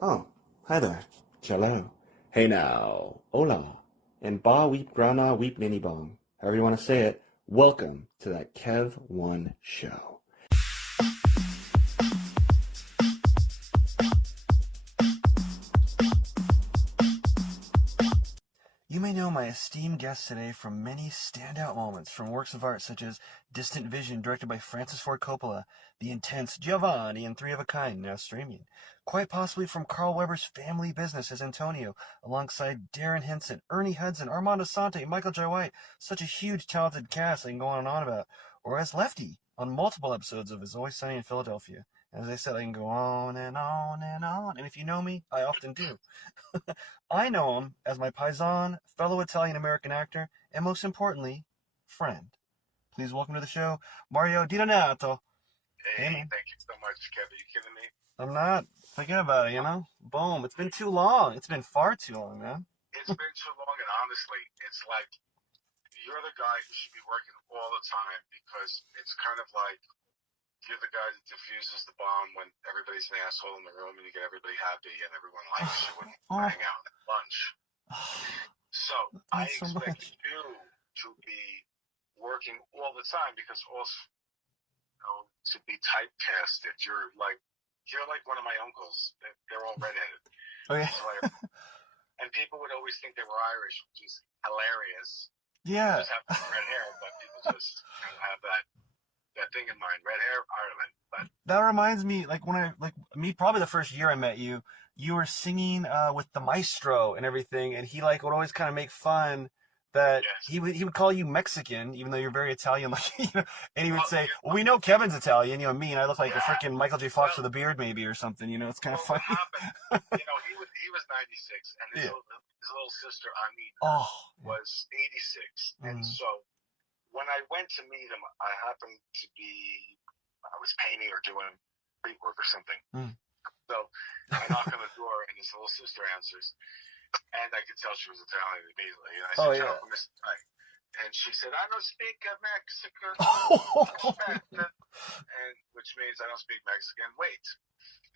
Oh, hi there. Cello. Hey now. Hola. And ba weep grana weep ninny bong. However you want to say it. Welcome to that Kev1 show. You may know my esteemed guest today from many standout moments from works of art such as Distant Vision, directed by Francis Ford Coppola, the intense Giovanni and Three of a Kind, now streaming. Quite possibly from Carl Weber's Family Business as Antonio, alongside Darren Henson, Ernie Hudson, Armando Sante, Michael J. White. Such a huge, talented cast I can go on and on about. Or as Lefty on multiple episodes of It's Always Sunny in Philadelphia. As I said, I can go on and on and on. And if you know me, I often do. I know him as my paisan, fellow Italian-American actor, and most importantly, friend. Please welcome to the show, Mario Di Donato. Hey, Hey, man. thank you so much, Kevin. Are you kidding me? I'm not. Forget about it. Boom. It's been too long. It's been far too long, man. It's been too long, and honestly, it's like you're the guy who should be working all the time because it's kind of like you're the guy that diffuses the bomb when everybody's an asshole in the room and you get everybody happy and everyone likes you and you Oh, hang out at lunch. So I thanks so expect much. you to be working all the time because also to be typecasted. You're like one of my uncles. They're all redheaded. Okay. So and people would always think they were Irish, which is hilarious. Yeah. Just have red hair, but people just kind of have that thing in mind. Red hair, Ireland. But That reminds me, like when I like me, probably the first year I met you, you were singing with the maestro and everything, and he like would always kind of make fun that yes, he would call you Mexican, even though you're very Italian, like and he would well, say, yeah, "Well, we know Kevin's Italian, me, and I look like a yeah. freaking Michael J. Fox Well, with a beard, maybe or something, It's kind of what funny." happened? He was 96, and his Yeah. little sister Amina Oh. Yeah. was 86, and Mm. so when I went to meet him, I was painting or doing street work or something. Mm. So I knock on the door, and his little sister answers. And I could tell she was Italian immediately. And I Oh said, yeah. "Ciao, Mr. Knight." And she said, "I don't speak Mexican, and which means I don't speak Mexican. Wait."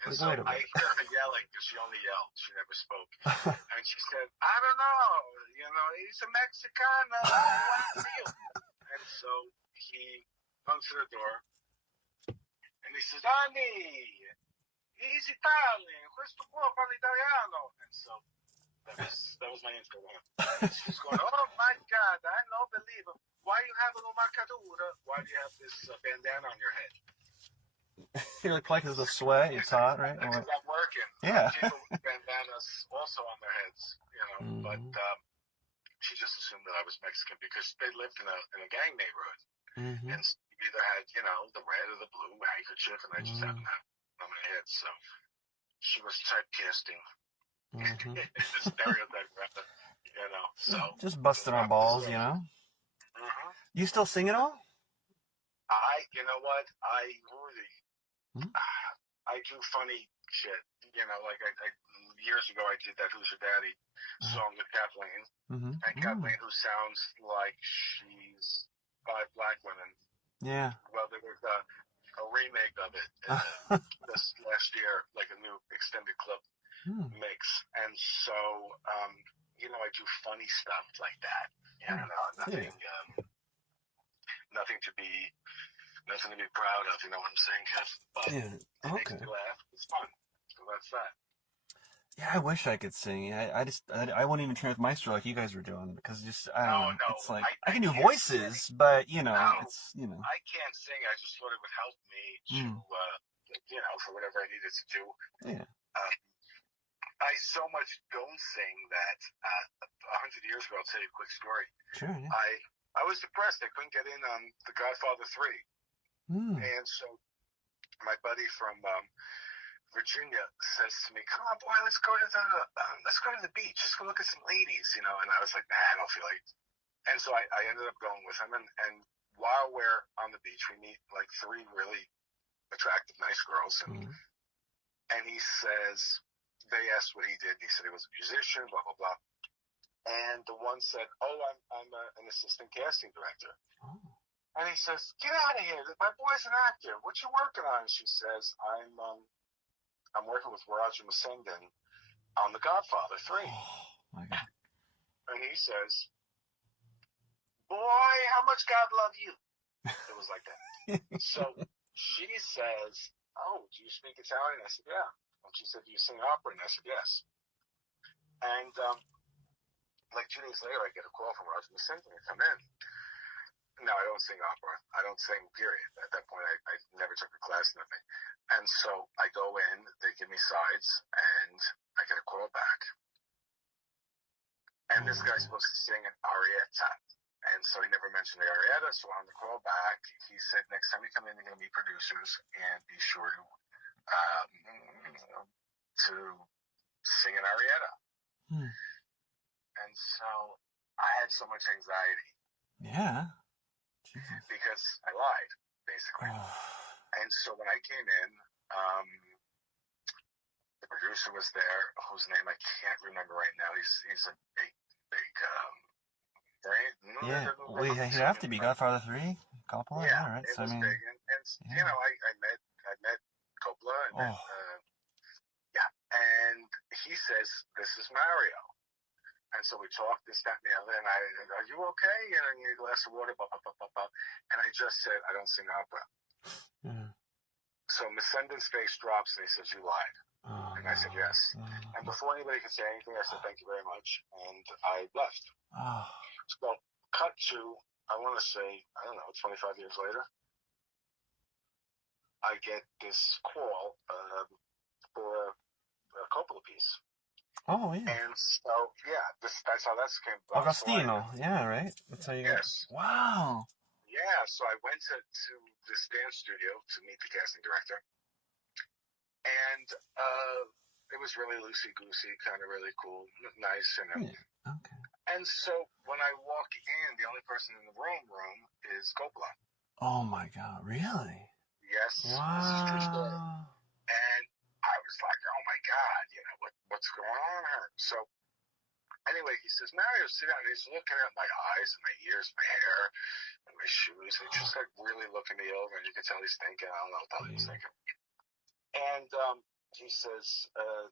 And Like, so wait a I minute. hear her yelling because she only yelled. She never spoke. And she said, "I don't know. He's a Mexicano. He wants you." And so he comes to the door and he says, "Annie, he's Italian. Questo qua parla italiano." And so that was my intro to him. And she's going, "Oh my God, I don't believe it. Why you have no marcatura? Why do you have this bandana on your head?" You're like it's a sweat. It's hot, right? Because I'm working. Yeah. People with bandanas also on their heads. But Mm-hmm. she just assumed that I was Mexican because they lived in a gang neighborhood, Mm-hmm. and you either had the red or the blue handkerchief, and I just happened to have it on my head. So she was typecasting Mm-hmm. the stereotype rapper. So Just busting our that was balls. Mhm. You still sing at all? You know what? I really, Mm-hmm. I do funny shit. Like years ago, I did that "Who's Your Daddy" song with Kathleen, Mm-hmm. and Kathleen, who sounds like she's five black women. Yeah. Well, there was a remake of it this last year, like a new extended clip mix, and so I do funny stuff like that. Yeah. Nothing to be nothing to be proud of. You know what I'm saying, Kev? But Yeah. it makes Okay. me laugh. It's fun. So that's that. Yeah, I wish I could sing. I wouldn't even try with Maestro like you guys were doing because I No, don't know. no, It's like I I can do can't sing. voices, but No, it's. I can't sing. I just thought it would help me to, Mm, for whatever I needed to do. yeah. Uh, I so much don't sing that 100 years ago, I'll tell you a quick story. Sure. Yeah. I was depressed. I couldn't get in on The Godfather 3. Mm. And so my buddy from Virginia says to me, "Come on, boy, let's go to the beach. Let's go look at some ladies." And I was like, "Nah, I don't feel like." And so I ended up going with him. And while we're on the beach, we meet like three really attractive, nice girls. And he says, they asked what he did. He said he was a musician, blah, blah, blah. And the one said, "Oh, I'm an assistant casting director." Oh. And he says, "Get out of here. My boy's an actor. What you working on?" And she says, I'm working with Roger Messenden on The Godfather 3. Oh, my God. And he says, boy, how much God love you. It was like that. So she says, oh, do you speak Italian? I said, yeah. And she said, do you sing opera? And I said, yes. And like 2 days later, I get a call from Roger Messenden to come in. No, I don't sing opera. I don't sing, period. At that point, I never took a class, nothing. And so I go in, they give me sides, and I get a call back. And this guy's supposed to sing an arietta. And so he never mentioned the arietta, so on the call back, he said, next time you come in, you're going to meet producers, and be sure to sing an arietta. And so I had so much anxiety. Yeah. Jesus. Because I lied, basically. And so when I came in, the producer was there, whose name I can't remember right now. He's a big brain. Yeah. Wait, he'd have to be Godfather 3? Coppola? Yeah, right. it So, was I mean, big. And yeah. you know, I met Coppola, and yeah. And he says, this is Mario. And so we talked, this, that, and the other, and are you okay? And I need a glass of water, blah, blah, blah, blah, blah. And I just said, I don't sing opera. So Messenden's face drops, and he says, you lied. And I said, yes. And before anybody could say anything, I said, thank you very much. And I left. So cut to, I want to say, I don't know, 25 years later, I get this call for a Coppola piece. Oh, yeah. And so, yeah, that's how that came about. Augustino, yeah, right? That's how you got. Yes. Wow. Yeah, so I went to this dance studio to meet the casting director. And it was really loosey-goosey, kind of really cool, nice, you know. Yeah. Okay. And so when I walk in, the only person in the room is Coppola. Oh, my God, really? Yes, wow. This is true story. And I was like, oh my God, you know, what's going on here? So anyway, he says, Mario, sit down. And he's looking at my eyes and my ears, my hair, and my shoes. And he's just like really looking me over, and you can tell he's thinking. I don't know what the hell he's thinking. And he says,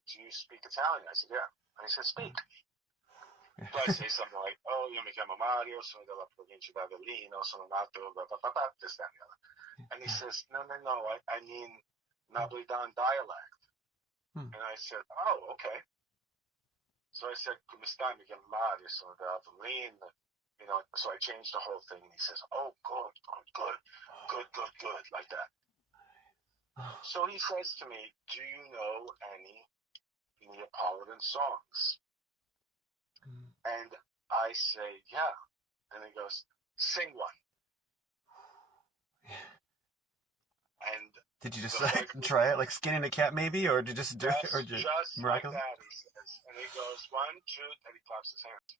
do you speak Italian? I said, yeah. And he said, speak. So I say something like, oh, io mi chiamo Mario, sono della provincia di Avellino, sono nato, blah, blah, blah, blah, this, that, and the other. And he says, no, I mean Napolitan dialect. And I said, oh, okay. So I said, come stai, mi chiamo Mario, sono da Avellino. You know, so I changed the whole thing. And he says, oh, good, like that. So he says to me, do you know any Neapolitan songs? And I say, yeah. And he goes, sing one. And did you just like try it, like skinning a cat maybe, or did you just do it, or just miraculous? Like that, he says. And he goes, 1, 2, and he claps his hands.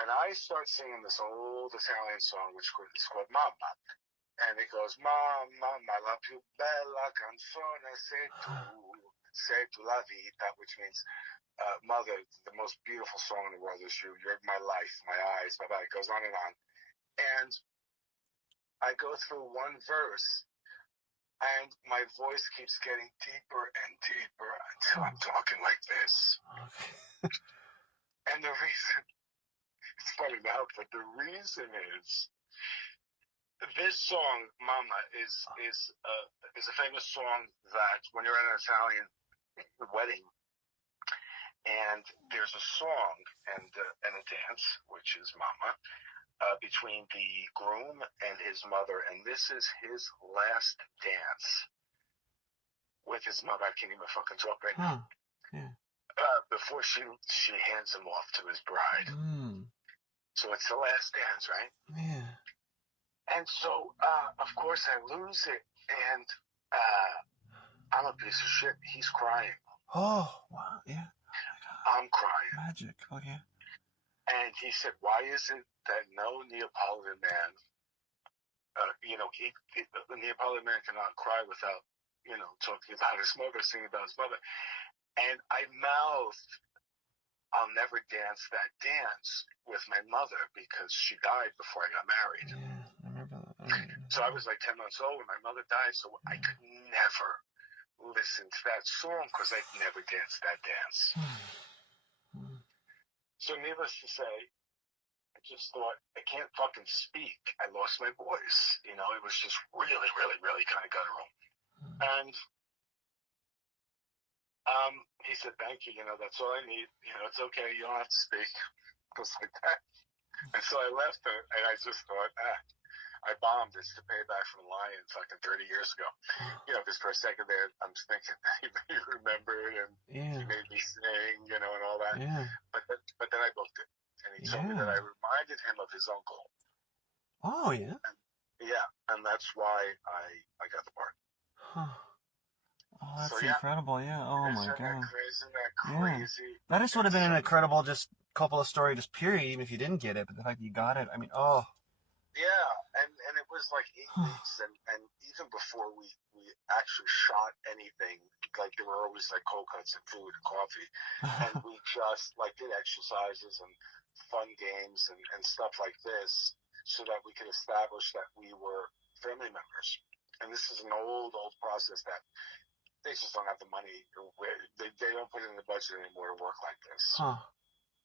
And I start singing this old Italian song, which is called Mamma. And it goes, Mamma, la più bella canzone sei tu la vita, which means, Mother, the most beautiful song in the world is you. You're my life, my eyes, blah, blah. It goes on. And I go through one verse, and my voice keeps getting deeper and deeper until I'm talking like this. And the reason, it's funny now, but the reason is, this song, Mama, is a famous song that when you're at an Italian wedding, and there's a song and a dance, which is Mama, between the groom and his mother, and this is his last dance with his mother. I can't even fucking talk right now. Yeah. Before she hands him off to his bride. So it's the last dance, right? Yeah. And so, of course, I lose it, and I'm a piece of shit. He's crying. Oh, wow, yeah. I'm crying. Magic, okay. And he said, why is it that no Neapolitan man, the Neapolitan man cannot cry without, talking about his mother, singing about his mother. And I mouthed, I'll never dance that dance with my mother because she died before I got married. Yeah, I remember that. So I was like 10 months old when my mother died, so I could never listen to that song because I'd never danced that dance. So needless to say, I just thought, I can't fucking speak. I lost my voice. You know, it was just really, really, really kind of guttural. And he said, thank you, you know, that's all I need. You know, it's okay, you don't have to speak. Just like that. And so I left her, and I just thought, I bombed. It's the payback from Lion fucking 30 years ago. You know, because for a second there, I'm just thinking he remembered and he made me sing, you know, and all that. Yeah. But then I booked it, and he told me that I reminded him of his uncle. Oh, yeah? And that's why I got the part. Huh. Oh, that's incredible, yeah. Oh, my God. Isn't that crazy? Yeah. That just would have been an incredible just Coppola story, just period, even if you didn't get it. But the fact that you got it, I mean, oh. Yeah, and it was like 8 weeks, and even before we actually shot anything, like there were always like cold cuts and food and coffee, and we just like did exercises and fun games and stuff like this, so that we could establish that we were family members. And this is an old process that they just don't have the money. They don't put it in the budget anymore to work like this.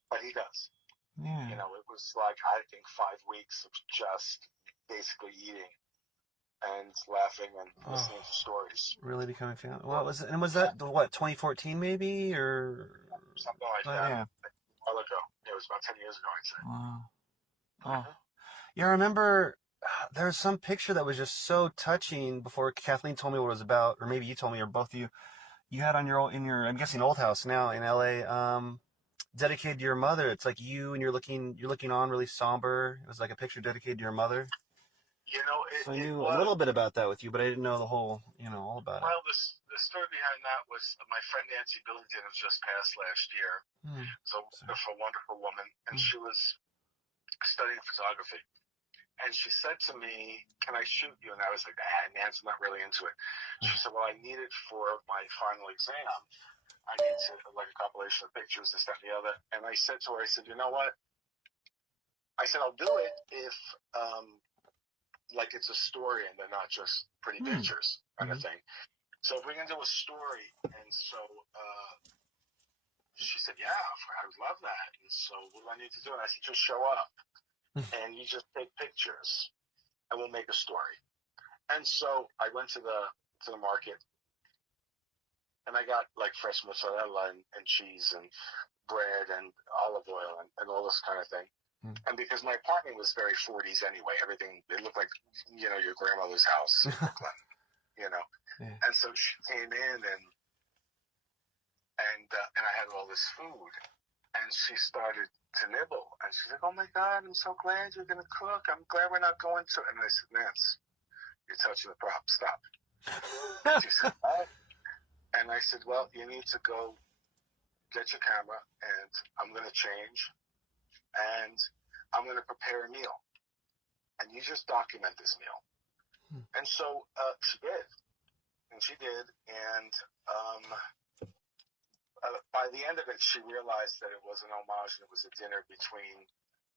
But he does. Yeah. You know, it was like, I think 5 weeks of just basically eating and laughing and listening to stories. Really becoming family. What was it? And was that, 2014 maybe? Or something like that. Yeah. A while ago. It was about 10 years ago, I'd say. Wow. Oh. Yeah, I remember there was some picture that was just so touching before Kathleen told me what it was about, or maybe you told me, or both of you. You had on your I'm guessing old house now in LA, dedicated to your mother. It's like you and you're looking on really somber. It was like a picture dedicated to your mother. You know, so I knew a little bit about that with you, but I didn't know the whole, all about it. Well, the story behind that was my friend Nancy Billington, who just passed last year. It's a wonderful, wonderful woman, and she was studying photography. And she said to me, can I shoot you? And I was like, Nancy's not really into it. She said, well, I need it for my final exam. I need to, like, a compilation of pictures, this, that, and the other. And I said to her, I said, you know what? I said, I'll do it if, like, it's a story and they're not just pretty pictures kind of thing. So if we can do a story, and so she said, yeah, I would love that. And so what do I need to do? And I said, just show up, and you just take pictures, and we'll make a story. And so I went to the market, and I got like fresh mozzarella and cheese and bread and olive oil and all this kind of thing. And because my apartment was very 40s anyway, everything, it looked like, your grandmother's house in Brooklyn, And so she came in and I had all this food, and she started to nibble, and she's like, oh my God, I'm so glad you're going to cook. I'm glad we're not going to. And I said, Nance, you're touching the prop. Stop. And she said, what? And I said, well, you need to go get your camera, and I'm going to change, and I'm going to prepare a meal, and you just document this meal. And so she did, and by the end of it, she realized that it was an homage, and it was a dinner between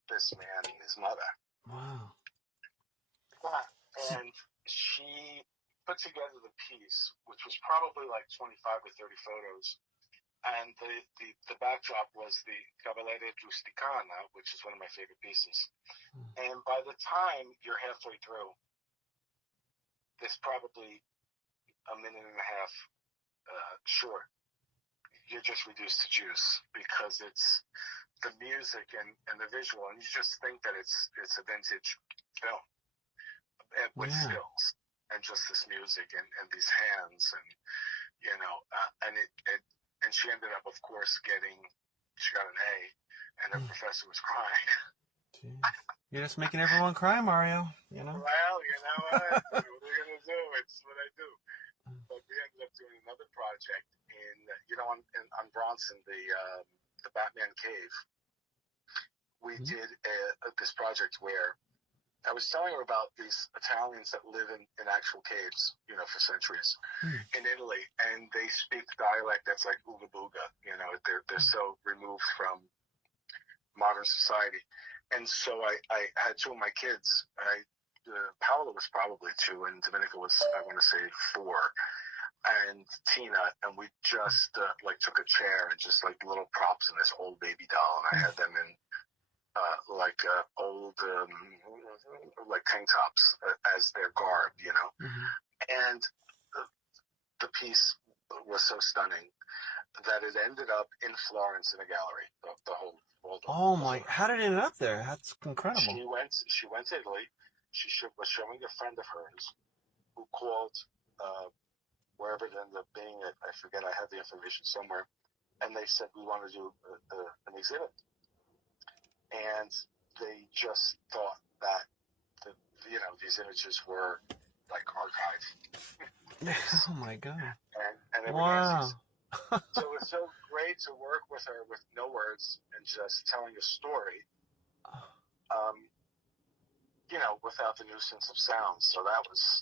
this man and his mother. Wow. And she put together the piece, which was probably like 25 or 30 photos. And the backdrop was the Cavalletta Rusticana, which is one of my favorite pieces. And by the time you're halfway through, there's probably a minute and a half short. You're just reduced to juice because it's the music and the visual, and you just think that it's a vintage film with stills and just this music and these hands and and she ended up, of course, she got an A, and her professor was crying. Jeez. You're just making everyone cry, Mario. Well, you know what? What are you gonna do? It's what I do. But we ended up doing another project on Bronson, the Batman Cave. We did this project where I was telling her about these Italians that live in actual caves, for centuries in Italy, and they speak dialect that's like ooga booga. They're so removed from modern society. And so I had two of my kids. Paola was probably 2, and Dominica was, I want to say, 4. and Tina, and we just like took a chair and just like little props in this old baby doll, and I had them in like old like tank tops as their garb, you know. And the piece was so stunning that it ended up in Florence in a gallery. The whole Oh my! How did it end up there? That's incredible. She went to Italy. She was showing a friend of hers who called wherever it ended up being. I forget. I have the information somewhere. And they said, we want to do an exhibit. And they just thought that these images were like archived. Oh my God! And everything wow! So it was so great to work with her with no words and just telling a story. Without the nuisance of sound. So that was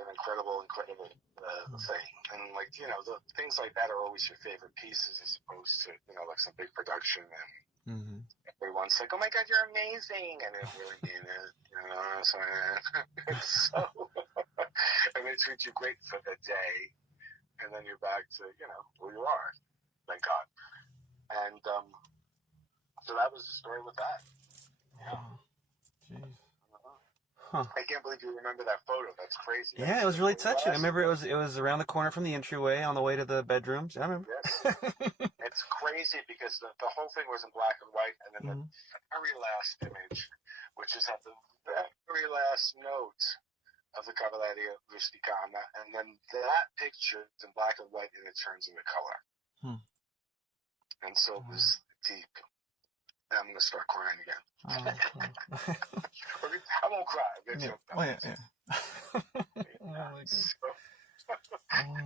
an incredible thing. And like the things like that are always your favorite pieces, as opposed to like some big production and everyone's like, oh my God, you're amazing, and it really mean it. So and they treat you great for the day, and then you're back to who you are. Thank God. And so that was the story with that. Yeah. Jeez. Huh. I can't believe you remember that photo. That's crazy. Yeah, it was really touching. I remember it was around the corner from the entryway on the way to the bedrooms. I remember. Yes. It's crazy because the whole thing was in black and white, and then the very last image, which is at the very last note of the Cavalleria Rusticana, and then that picture is in black and white, and it turns into color. And so it was deep. I'm going to start crying again. I won't cry.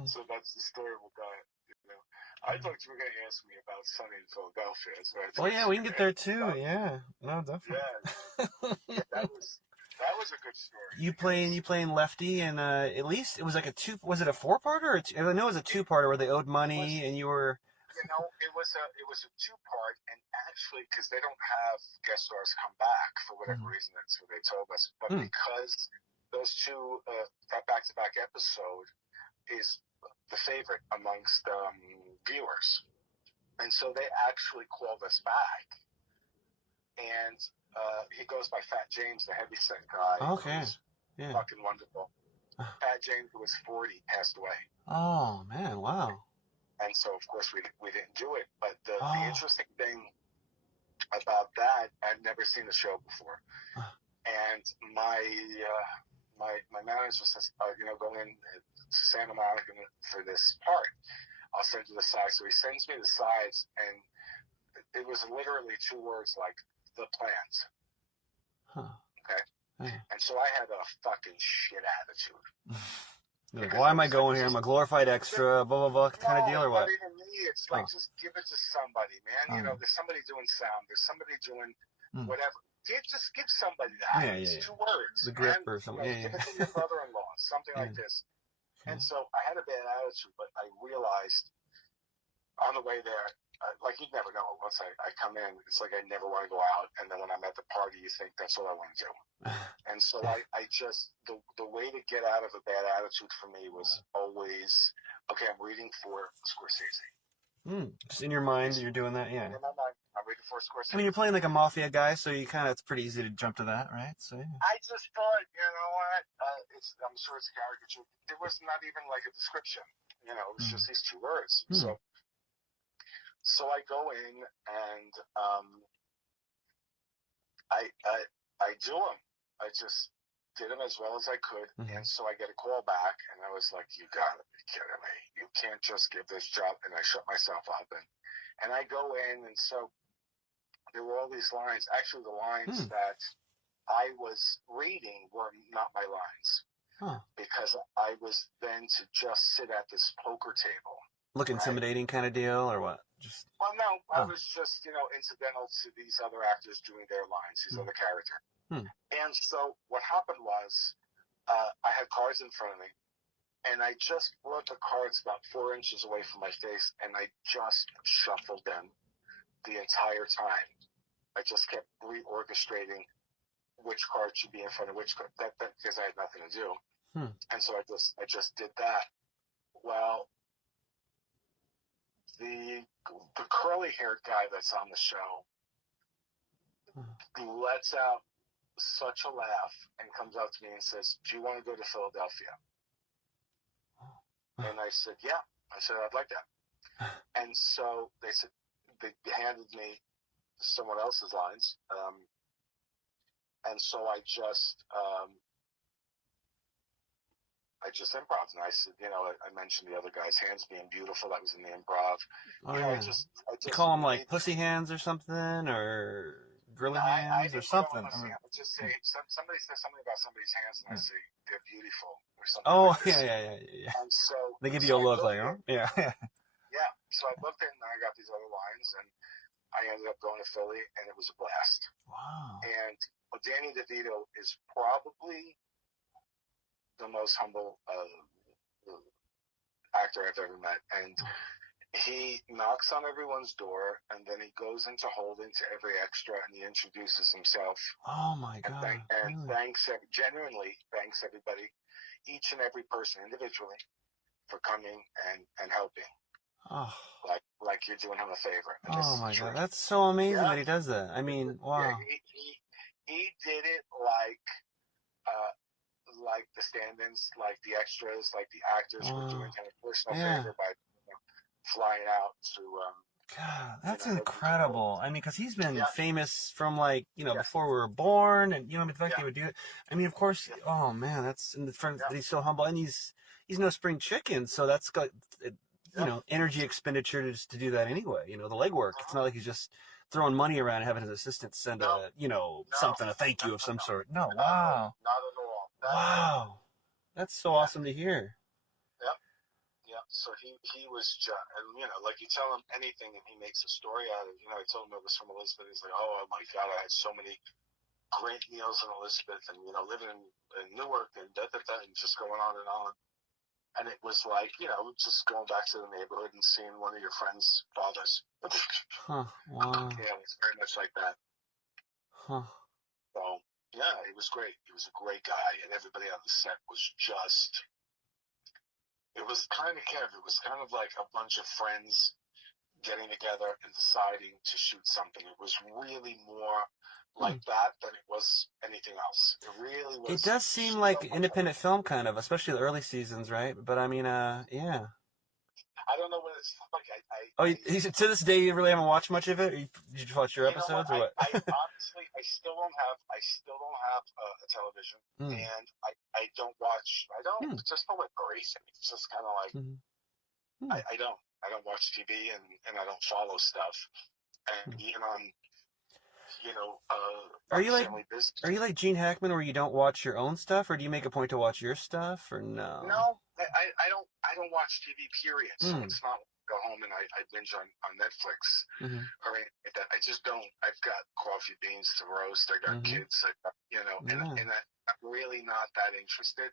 So that's the story we'll go. I thought you were going to ask me about Sunny in Philadelphia. So yeah, we can get there too. Yeah, no, definitely. Yeah, that was a good story. You playing Lefty, and at least it was like was it a 4-parter? I know it was a 2-parter where they owed money, and you were. It was a 2-part, and actually, because they don't have guest stars come back for whatever reason, that's what they told us. But because those two, that back-to-back episode is the favorite amongst viewers, and so they actually called us back, and he goes by Fat James, the heavyset guy. Okay, yeah, fucking wonderful. Fat James, who was 40, passed away. Oh man, wow. And so, of course, we didn't do it. But the interesting thing about that, I'd never seen the show before. And my manager says, go in to Santa Monica for this part. I'll send you the sides. So he sends me the sides, and it was literally 2 words like, the plans. Okay? And so I had a fucking shit attitude. Like, why am I going here? I'm a glorified extra, blah, blah, blah kind of deal, or what? Not even me. It's like, just give it to somebody, man. There's somebody doing sound. There's somebody doing whatever. Just give somebody that. It's 2 words. The grip or something. Give it to your brother-in-law, something like this. And so I had a bad attitude, but I realized on the way there, like you'd never know. Once I come in, it's like I never want to go out. And then when I'm at the party, you think that's all I want to do. And so I just, the way to get out of a bad attitude for me was always, okay, I'm reading for Scorsese. Just in your mind, you're doing that, yeah. In my mind, I'm reading for Scorsese. I mean, you're playing like a mafia guy, so it's pretty easy to jump to that, right? So yeah. I just thought, you know what, I'm sure it's a caricature. There was not even like a description. It was just these 2 words. So I go in and I do them. I just did them as well as I could, and so I get a call back, and I was like, "You gotta be kidding me! You can't just give this job." And I shut myself up, and I go in, and so there were all these lines. Actually, the lines that I was reading were not my lines, because I was then to just sit at this poker table. Look intimidating kind of deal, or what? Well, no, I was just, incidental to these other actors doing their lines, these other characters. And so what happened was, I had cards in front of me, and I just brought the cards about 4 inches away from my face, and I just shuffled them the entire time. I just kept reorchestrating which card should be in front of which card, that because I had nothing to do. And so I just did that. Well, the curly-haired guy that's on the show lets out such a laugh and comes up to me and says, "Do you want to go to Philadelphia?" And I said, "Yeah." I said, "I'd like that." And so they handed me someone else's lines, and so I just improv, and I said, I mentioned the other guy's hands being beautiful. That was in the improv. Oh I yeah. just You call them like made. pussy hands or something, or No, girly I hands or didn't call them something. a hand. I just say somebody says something about somebody's hands, and I Yeah. say they're beautiful or something Oh like yeah, this. yeah, yeah, yeah. And so, They give you so a I look like, booked oh it. yeah, yeah. Yeah. So I booked it, and I got these other lines, and I ended up going to Philly, and it was a blast. Wow. And Danny DeVito is probably the most humble actor I've ever met, and he knocks on everyone's door, and then he goes into holding to every extra, and he introduces himself. Oh my God. And Really? genuinely thanks everybody, each and every person individually, for coming and helping. Oh. Like you're doing him a favor. And this Oh is the my God. truth. That's so amazing Yeah. that he does that. I mean, Yeah. wow. He did it like the stand-ins, like the extras, like the actors were doing Wow. him a personal Yeah. favor by flying out to God, that's every couple. incredible. I mean, because he's been Yeah. famous from like, Yeah. before we were born, and the fact Yeah. he would do it. I mean, of course. Yeah. Oh man, that's in the front Yeah. that he's so humble, and he's no spring chicken, so that's got Yeah. energy expenditure to do that anyway. The legwork. It's Uh-huh. not like he's just throwing money around and having his assistant send No. something, a thank No. you of some No. sort. No, No. wow, Not at all. That's it. wow, that's so Yeah. awesome to hear. Yeah. Yeah. So he was just, and like you tell him anything, and he makes a story out of it. I told him it was from Elizabeth. He's like, "Oh my God, I had so many great meals in Elizabeth, and living in Newark, and and just going on and on." And it was like, just going back to the neighborhood and seeing one of your friends' fathers. Huh? Wow. Yeah, it's very much like that. Huh? So yeah, it was great. He was a great guy, and everybody on the set was just. It was kind of Kev. It was kind of like a bunch of friends getting together and deciding to shoot something. It was really more like that than it was anything else. It really was. It does seem So like much fun. independent film kind of, especially the early seasons, right? But I mean, yeah. I don't know what it's like. Oh, to this day, you really haven't watched much of it? Or did you watch your You know what? episodes or what? I honestly, I still don't have a television, Mm. and I don't watch. I don't Hmm. just for whatever reason. It's just kind of like Hmm. Hmm. I don't watch TV, and I don't follow stuff. And Hmm. even on Are on you like family business. are you like Gene Hackman, where you don't watch your own stuff, or do you make a point to watch your stuff, or no? No, I don't watch TV. Period. So Hmm. it's not like I go home and I binge on Netflix. Mm-hmm. Or anything like that. I just don't. I've got coffee beans to roast. I got Mm-hmm. kids. Yeah. And I'm really not that interested.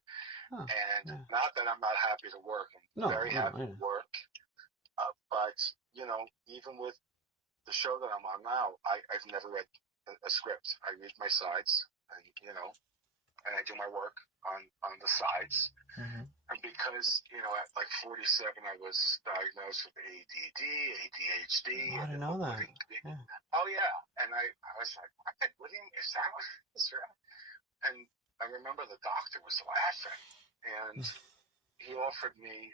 Huh. And Yeah. not that I'm not happy to work. I'm No. very No. happy to Yeah. work. But even with the show that I'm on now, I've never read a script. I read my sides, and and I do my work on the sides. Mm-hmm. And because at like 47, I was diagnosed with ADD, ADHD, Oh, I and didn't know that. what? Yeah. Oh yeah, and I was like, what do you mean? Is that what it is? And I remember the doctor was laughing, and he offered me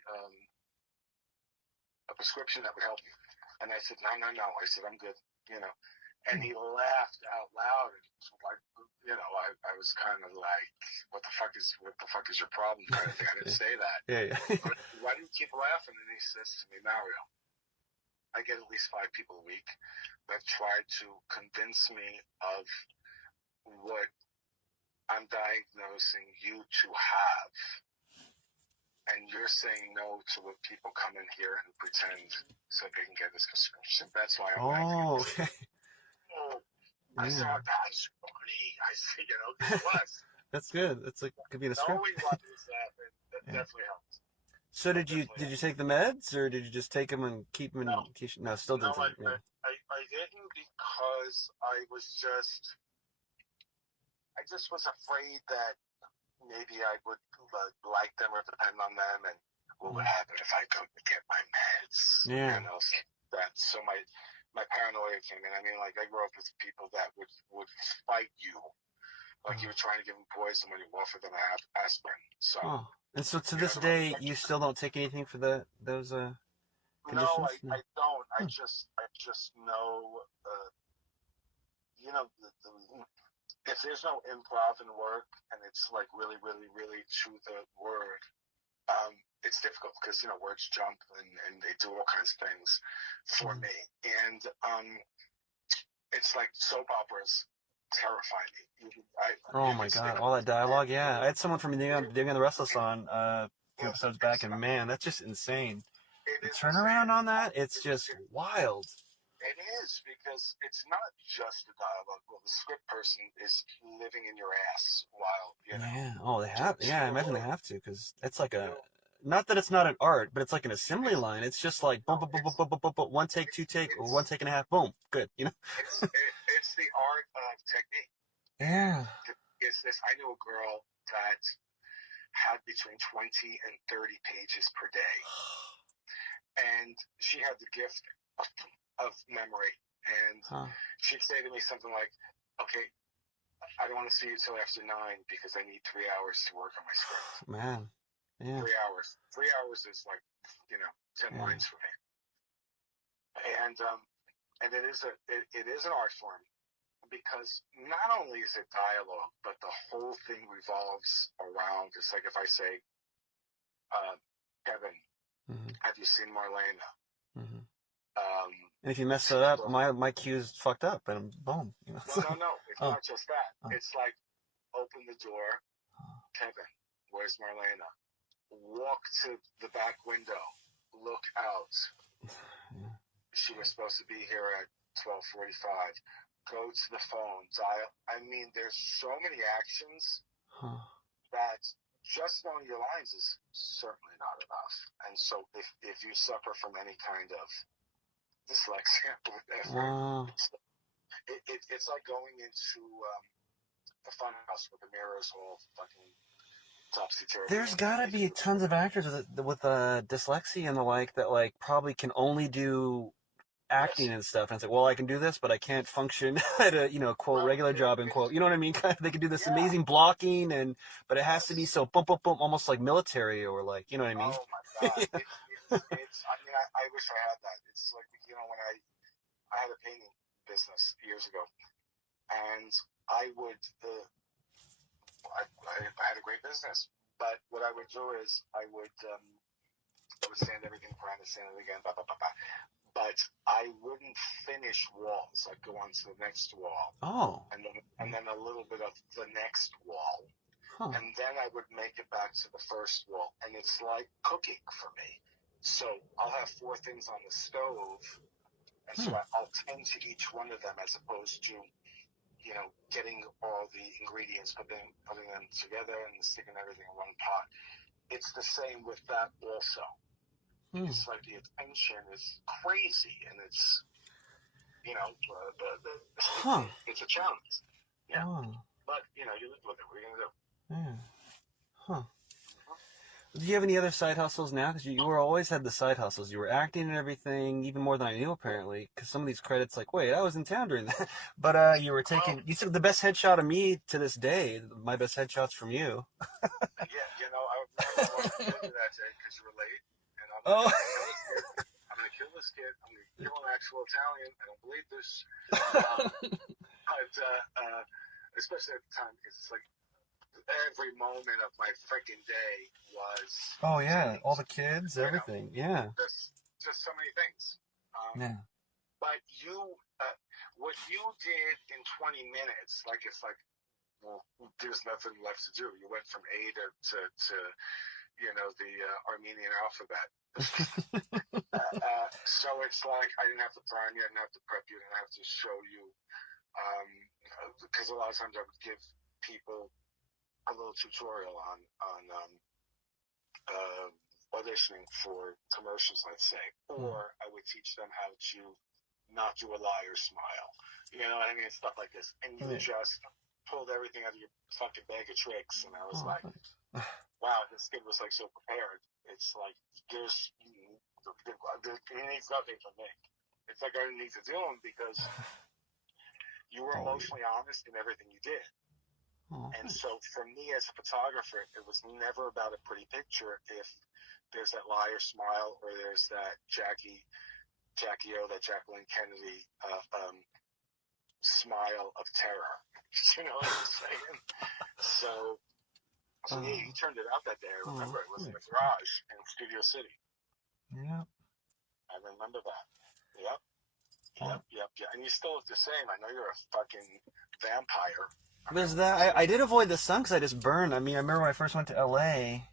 a prescription that would help me. And I said, no. I said, I'm good, And he laughed out loud. And like, I was kind of like, what the fuck is your problem kind of thing. I didn't say that. Yeah. Why do you keep laughing? And he says to me, Mario, I get at least 5 people a week that try to convince me of what I'm diagnosing you to have. And you're saying no to what people come in here and pretend so they can get this prescription. That's why I'm Okay. I said, Yeah. that's funny. I said, this was. That's good. That's like could be in a script. Knowing what was happening, that Yeah. definitely helped. So did you take the meds, or did you just take them and keep them in? No, No, still didn't take them. Yeah. I didn't because I just was afraid that maybe I would like them or depend on them, and what would happen if I go to get my meds? Yeah. So my paranoia came in. I mean, like, I grew up with people that would fight you, like you were trying to give them poison when you offered them aspirin. So, Oh. And so to this day, you still don't take anything for those no, conditions? No. I don't. Huh. I just know, you know, if there's no improv in work and it's like really, really, really to the word, it's difficult because words jump and they do all kinds of things for me, and it's like soap operas terrify me. Oh You my could stay God, up all that dialogue. Yeah, I really, had someone from the Young and the Restless on a few episodes back, and man, that's just insane. it The is insane. turnaround on that, it's just wild. It is because it's not just the dialogue. Well, the script person is living in your ass while Yeah. Oh, they have. just Yeah, I imagine they have to, because it's like you a. Not that it's not an art, but it's like an assembly it's line. It's just like boom, no, boom, boom, boom, boom, boom, boom, boom, one take, two take, or one take and a half. Boom, good. it's the art of technique. And Yeah. it's this. I knew a girl that had between 20 and 30 pages per day, and she had the gift of memory. And Huh. she'd say to me something like, "Okay, I don't want to see you till after 9 because I need 3 hours to work on my script. Man. Yeah. 3 hours. 3 hours is like 10 Yeah. lines for me." And it is an art form because not only is it dialogue, but the whole thing revolves around. It's like if I say, uh, "Kevin, Mm-hmm. have you seen Marlena?" Mm-hmm. Um, And if you mess it up, my cue's fucked up, and boom. no. It's Oh. not just that. Oh. It's like open the door, Kevin. Where's Marlena? Walk to the back window. Look out. Yeah. She was supposed to be here at 12:45. Go to the phone. Dial. I mean, there's so many actions Huh. that just knowing your lines is certainly not enough. And so if you suffer from any kind of dyslexia or whatever, Wow. it's like going into the fun house with the mirrors all fucking topsy-turvy. There's gotta be tons of actors with dyslexia and the like that like probably can only do acting Yes. and stuff. And it's like, well, I can do this, but I can't function at a quote Well, regular job end quote. You know what I mean? They can do this yeah. amazing blocking but it has to be Yes. so boom boom boom, almost like military or like you know what I mean? Oh my God. Yeah. It's. I mean, I wish I had that. It's like when I had a painting business years ago, and I would. I had a great business, but what I would do is I would sand everything, grind it, sand it again, blah blah blah blah. But I wouldn't finish walls. I'd go on to the next wall, Oh. and then a little bit of the next wall, Huh. and then I would make it back to the first wall, and it's like cooking for me. So I'll have 4 things on the stove, and so I'll tend to each one of them as opposed to getting all the ingredients, putting them together and sticking everything in one pot. It's the same with that also. It's like the attention is crazy, and it's Huh. it's a challenge. Yeah, Oh. but you live with it. What are you gonna do? Yeah. Huh. Do you have any other side hustles now? Because you were always had the side hustles. You were acting and everything, even more than I knew apparently. Because some of these credits, like, wait, I was in town during that. But you were Well, taking. You took the best headshot of me to this day. My best headshots from you. yeah, I remember I wanted to kill you that day because you were late, and I'm like, Oh. I'm gonna kill this kid. I'm gonna kill this kid. I'm gonna kill an actual Italian. I don't believe this. But especially at the time, because it's like every moment of my freaking day was Oh yeah, all changed. the kids, You know, everything. Yeah. just so many things. Yeah. But what you did in 20 minutes, like it's like, well, there's nothing left to do. You went from A to the Armenian alphabet. So it's like I didn't have to prime you, I didn't have to prep you, I didn't have to show you. Because a lot of times I would give people a little tutorial on auditioning for commercials, let's say, or I would teach them how to not do a liar smile. You know what I mean? Stuff like this. And you just pulled everything out of your fucking bag of tricks. And I was like, wow, this kid was like so prepared. it's like he needs nothing from me. It's like I didn't need to do him because you were emotionally honest in everything you did. And so for me as a photographer, it was never about a pretty picture if there's that liar smile or there's that Jackie O, that Jacqueline Kennedy smile of terror. You know what I'm saying? So he turned it out that day. I remember it was in the garage in Studio City. Yeah. I remember that. Yep. And you still look the same. I know you're a fucking vampire. There's that. I did avoid the sun because I just burned. I mean, I remember when I first went to LA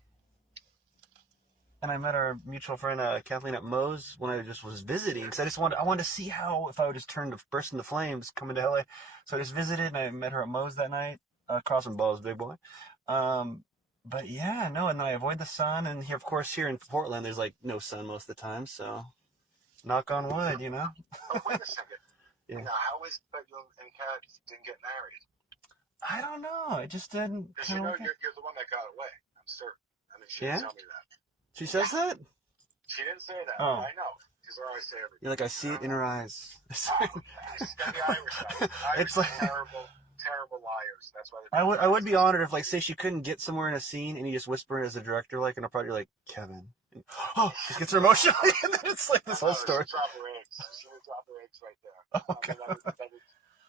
and I met our mutual friend Kathleen at Moe's when I just was visiting because I wanted to see how if I would just burst into flames coming to LA. So I just visited and I met her at Moe's that night. Crossing balls, big boy. But yeah, no, and then I avoid the sun, and here, of course, here in Portland, there's like no sun most of the time. So, knock on wood, you know. Oh, wait a second. Yeah. Now, how is it that you and Kat didn't get married? I don't know. It just didn't. Because you know you're the one that got away. I'm certain. I mean, she didn't tell me that. She says that? She didn't say that. Oh. I know. Because I always say everything. You're like, I see it in her eyes. She's got the Irish side. Irish like terrible liars. That's why. I would be honored if, like, say she couldn't get somewhere in a scene and you just whisper as a director, like, and I'll probably like, Kevin. And, just gets her emotional, and then it's like this whole story. She drop her eggs. She would drop her eggs right there. Oh, God.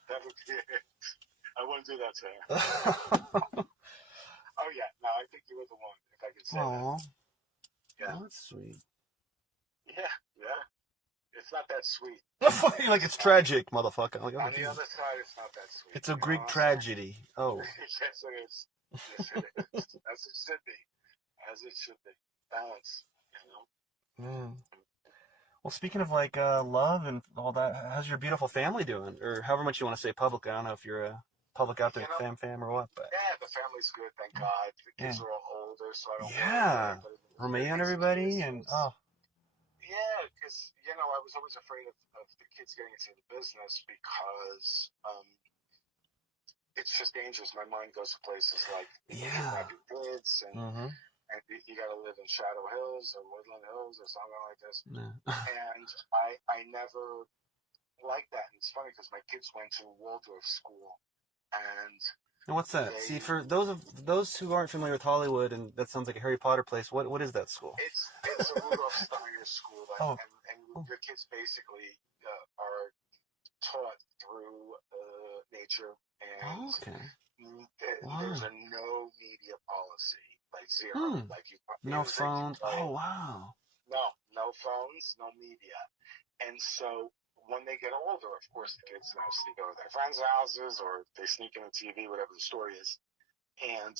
That would be it. I wouldn't do that to her. Oh yeah, no, I think you were the one. If I could say that. Yeah, that's sweet. Yeah. It's not that sweet. Like it's tragic, motherfucker. Like, on the other side, it's not that sweet. It's a Greek tragedy. Oh. Yes, it is. Yes, it is. As it should be. As it should be. Balance. You know. Well, speaking of like love and all that, how's your beautiful family doing? Or however much you want to say public. I don't know if you're a public out there fam or what. But yeah, the family's good, thank God. The kids are all older, so I don't. Yeah. Romeo and everybody, and yeah, because, you know, I was always afraid of the kids getting into the business because it's just dangerous. My mind goes to places like, you have your kids and you got to live in Shadow Hills or Woodland Hills or something like this. And I never liked that. And it's funny because my kids went to Waldorf school. And what's that? See, for those who aren't familiar with Hollywood, and that sounds like a Harry Potter place, what is that school? It's a Rudolph Steiner school, and your kids basically are taught through nature, and there's a no media policy, like zero. Like no phones. Oh wow. No phones, no media, and so. When they get older, of course, the kids now sneak over to their friends' houses or they sneak in the TV, whatever the story is. And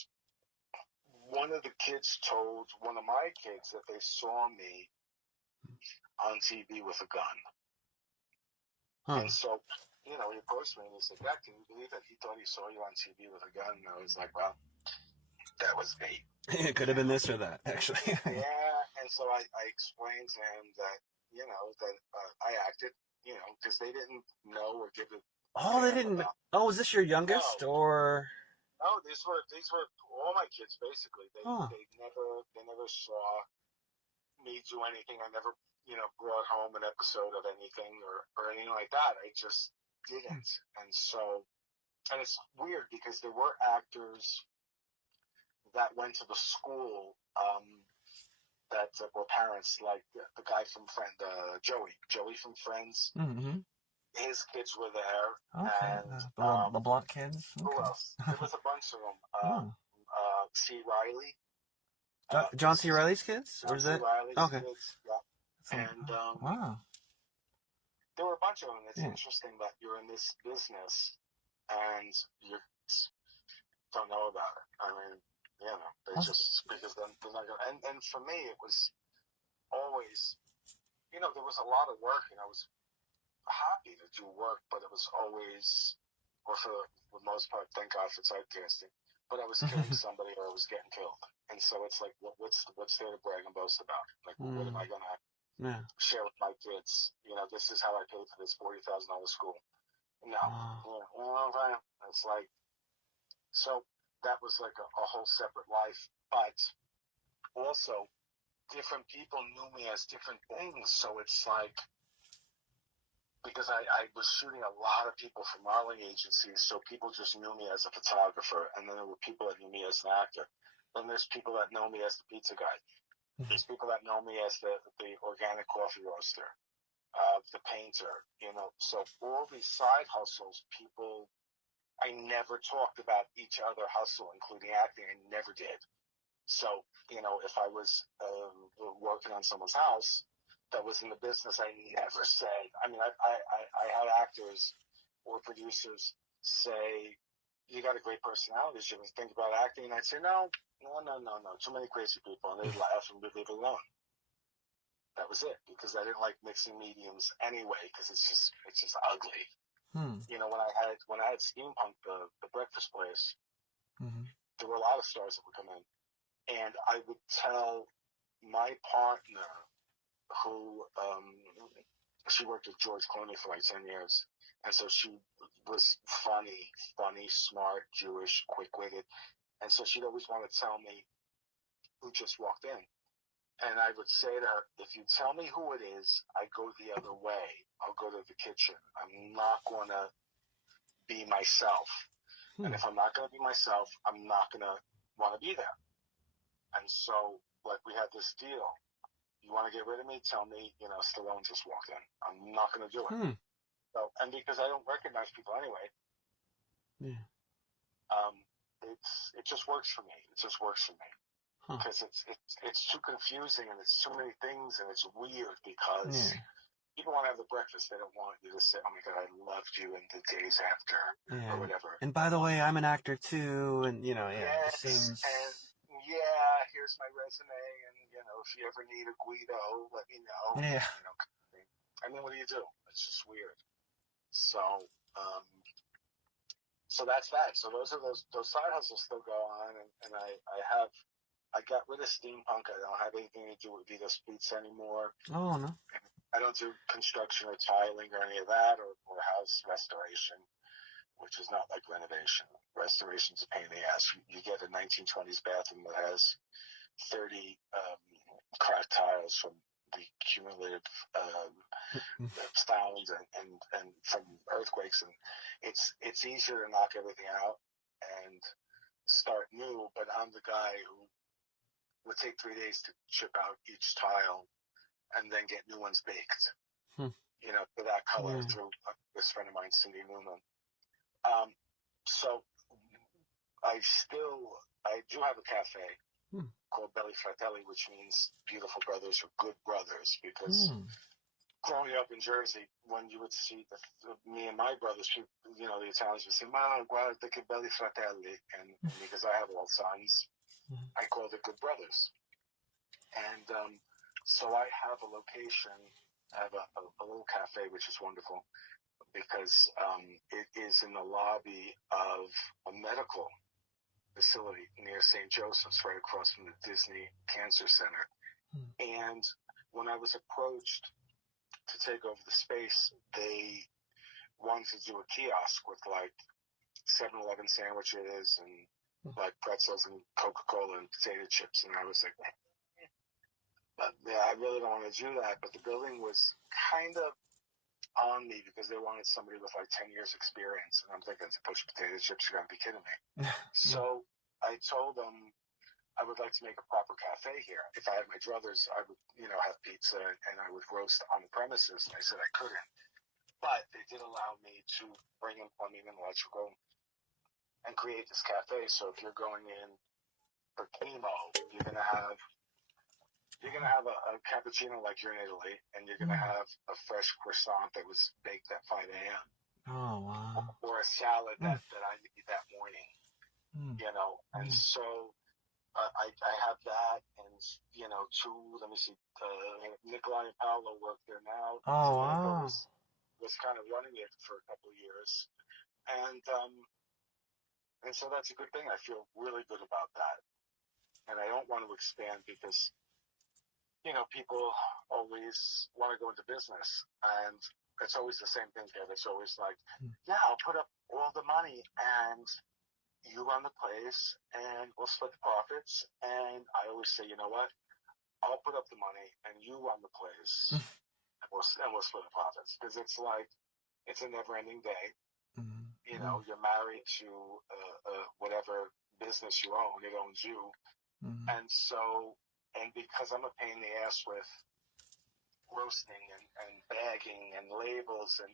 one of the kids told one of my kids that they saw me on TV with a gun. And so, you know, he approached me and he said, Dad, can you believe that he thought he saw you on TV with a gun? And I was like, well, that was me. It could have been this or that, actually. Yeah, and so I explained to him that, you know, that I acted. You know, because they didn't know or give it. Oh, they didn't. Oh, is this your youngest or? No, these were all my kids basically. They never saw me do anything. I never, you know, brought home an episode of anything or anything like that. I just didn't. And so, and it's weird because there were actors that went to the school that were parents, like the guy from Joey from Friends. His kids were there. Okay. And the LeBlanc kids. Okay. Who else? There was a bunch of them. C. Riley. John C. Riley's kids? Or is that? Okay. Kids, yeah. And wow. There were a bunch of them. It's interesting that you're in this business and you don't know about it. I mean, you know, they just, because they're not going to. And for me, it was always, you know, there was a lot of work, and I was happy to do work, but it was always, or for the most part, thank God for typecasting, but I was killing somebody or I was getting killed. And so it's like, what's there to brag and boast about? Like, what am I going to share with my kids? You know, this is how I paid for this $40,000 school. No. You know what I'm saying? It's like, so that was like a whole separate life. But also, different people knew me as different things. So it's like, because I was shooting a lot of people for modeling agencies, so people just knew me as a photographer, and then there were people that knew me as an actor. Then there's people that know me as the pizza guy. There's people that know me as the organic coffee roaster, the painter, So all these side hustles, people, I never talked about each other hustle, including acting. I never did. So, if I was working on someone's house that was in the business, I never said, I mean, I had actors or producers say, you got a great personality. Should we think about acting? And I'd say, no. Too many crazy people. And they'd laugh and we'd leave it alone. That was it, because I didn't like mixing mediums anyway, because it's just ugly. When I had Steampunk, the breakfast place, there were a lot of stars that would come in. And I would tell my partner, who she worked with George Clooney for like 10 years, and so she was funny, smart, Jewish, quick-witted, and so she'd always want to tell me who just walked in. And I would say to her, if you tell me who it is, I go the other way. I'll go to the kitchen. I'm not going to be myself. And if I'm not going to be myself, I'm not going to want to be there. And so, like, we had this deal. You want to get rid of me? Tell me, Stallone just walked in. I'm not going to do it. So, and because I don't recognize people anyway, it just works for me. It just works for me. Because it's too confusing, and it's too many things, and it's weird because people want to have the breakfast. They don't want you to say, oh my God, I loved you in the days after, or whatever. And by the way, I'm an actor too, and it seems... And here's my resume, and if you ever need a Guido, let me know. Yeah. I mean, what do you do? It's just weird. So, so that's that. So those side hustles still go on, and I got rid of Steampunk. I don't have anything to do with Vito's Pizza anymore. Oh, no. I don't do construction or tiling or any of that, or house restoration, which is not like renovation. Restoration's a pain in the ass. You get a 1920s bathroom that has 30 cracked tiles from the cumulative sounds and from earthquakes, and it's easier to knock everything out and start new. But I'm the guy who would take 3 days to chip out each tile and then get new ones baked, for that color through this friend of mine, Cindy Newman. So I do have a cafe called Belli Fratelli, which means beautiful brothers or good brothers, because growing up in Jersey, when you would see me and my brothers, the Italians would say, "Ma, guarda che belli fratelli," and because I have all sons, I call it good brothers. And so I have a location. I have a little cafe, which is wonderful, because it is in the lobby of a medical facility near St. Joseph's, right across from the Disney Cancer Center. And when I was approached to take over the space, they wanted to do a kiosk with like 7-Eleven sandwiches and like pretzels and Coca-Cola and potato chips. And I was like, I really don't want to do that. But the building was kind of on me because they wanted somebody with like 10 years experience. And I'm thinking, to push potato chips, you're going to be kidding me. So I told them I would like to make a proper cafe here. If I had my druthers, I would, have pizza and I would roast on the premises. And I said I couldn't. But they did allow me to bring in plumbing and electrical and create this cafe. So if you're going in for chemo, you're going to have a cappuccino like you're in Italy, and you're going to have a fresh croissant that was baked at 5 a.m. Oh, wow. Or a salad that I made that morning, And so I have that, and, let me see, Nikolai and Paolo work there now. Oh, wow. Was kind of running it for a couple of years. And so that's a good thing. I feel really good about that. And I don't want to expand because, people always want to go into business, and it's always the same thing there. It's always like, I'll put up all the money and you run the place and we'll split the profits. And I always say, you know what? I'll put up the money, and you run the place, and we'll split the profits. Because it's like, it's a never-ending day. You know, you're married to whatever business you own. It owns you. And so, and because I'm a pain in the ass with roasting and bagging and labels and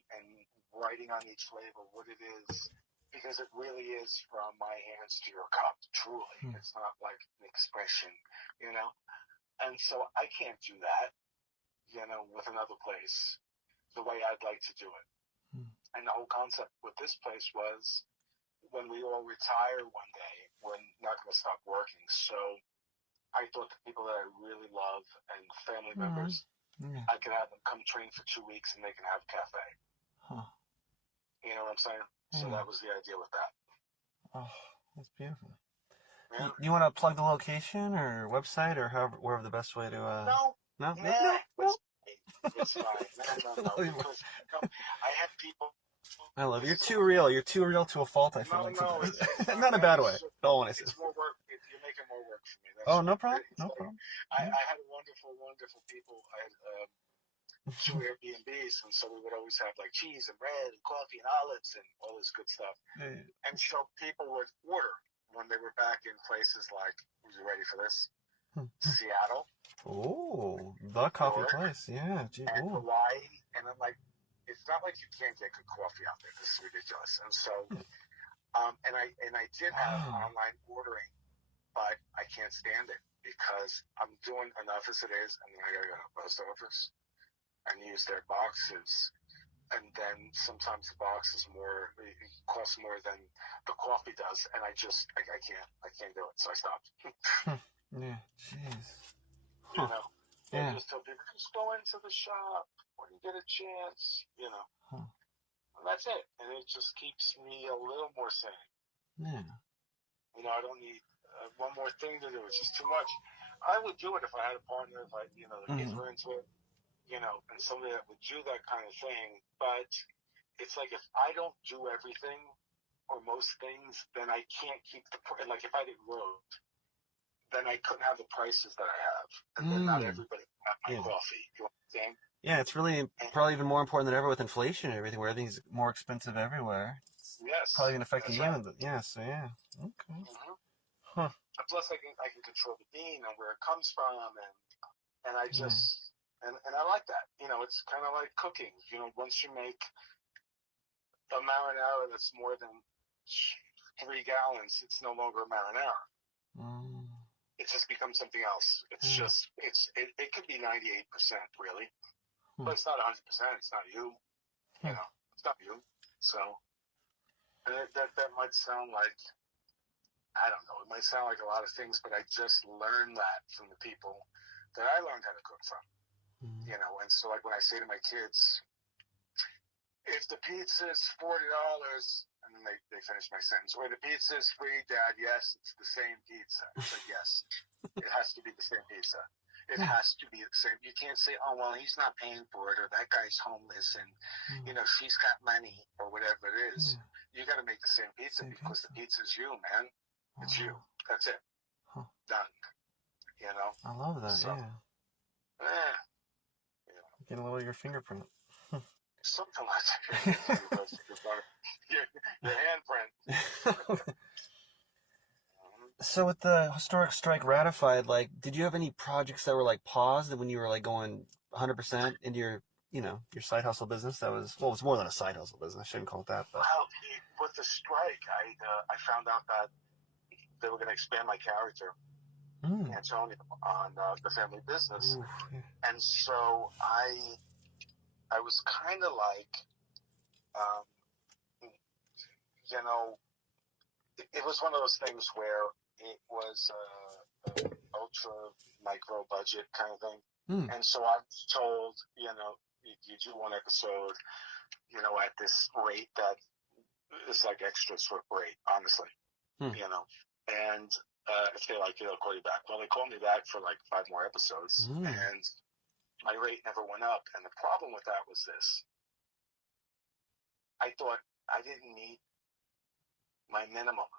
writing on each label what it is, because it really is from my hands to your cup, truly. It's not like an expression, you know? And so I can't do that, you know, with another place the way I'd like to do it. And the whole concept with this place was, when we all retire one day, we're not going to stop working. So I thought the people that I really love and family members, I could have them come train for 2 weeks and they can have a cafe. You know what I'm saying? So that was the idea with that. Oh, that's beautiful. Yeah. You want to plug the location or website or wherever the best way to? No. It's fine. No. Because I have people. I love you. You're too real. You're too real to a fault, I feel like. It's not in a bad way. Don't want to say. It's more work. You're making more work for me. Oh, no problem. No problem. I had wonderful people. I had 2 Airbnbs, and so we would always have like cheese and bread and coffee and olives and all this good stuff. And so people would order when they were back in places like, are you ready for this? Seattle. Oh, the coffee place. Yeah. And Hawaii. And I'm like, it's not like you can't get good coffee out there. This is ridiculous. And so, and I did have online ordering, but I can't stand it because I'm doing enough as it is, and then I gotta go to the post office and use their boxes, and then sometimes the box is it costs more than the coffee does, and I can't do it, so I stopped. Yeah, jeez. You know, I just tell people, just go into the shop when you get a chance, you know. And that's it. And it just keeps me a little more sane. Yeah. You know, I don't need one more thing to do. It's just too much. I would do it if I had a partner, if the kids were into it, you know, and somebody that would do that kind of thing. But it's like, if I don't do everything or most things, then I can't keep like if I didn't road, then I couldn't have the prices that I have. And then not everybody can have my coffee. You know what I'm saying? Yeah, it's really probably even more important than ever with inflation and everything, where everything's more expensive everywhere. Yes. Probably even affecting you. Right. Yeah. Okay. Plus, I can control the bean and where it comes from, and I just and I like that. You know, it's kind of like cooking. You know, once you make a marinara that's more than 3 gallons, it's no longer a marinara. It just becomes something else. It's just it could be 98% really, but it's not 100%. It's not you. You know, it's not you. So, and that might sound like, I don't know, it might sound like a lot of things, but I just learned that from the people that I learned how to cook from. You know, and so like when I say to my kids, if the pizza is $40, and then they finish my sentence, or the pizza is free, Dad, yes, it's the same pizza. It's like, yes, it has to be the same pizza. It has to be the same. You can't say, oh, well, he's not paying for it, or that guy's homeless, and, you know, she's got money, or whatever it is. You got to make the same pizza because the pizza's you, man. It's you. That's it. Done. You know? I love that, so, yeah. Getting a little of your fingerprint. Something like that. Your handprint. So with the historic strike ratified, like, did you have any projects that were like paused when you were like going 100% into your, you know, your side hustle business? That was, well, it's more than a side hustle business. I shouldn't call it that, but. Well, with the strike, I found out that they were going to expand my character, Antonio, on the family business. And so I was kind of like, you know, it was one of those things where it was ultra micro budget kind of thing. And so I was told, you know, you do one episode, you know, at this rate that is like extras for rate, honestly, you know. And if they like you, they'll call you back. Well, they called me back for like 5 more episodes, and my rate never went up. And the problem with that was this. I thought I didn't meet my minimum.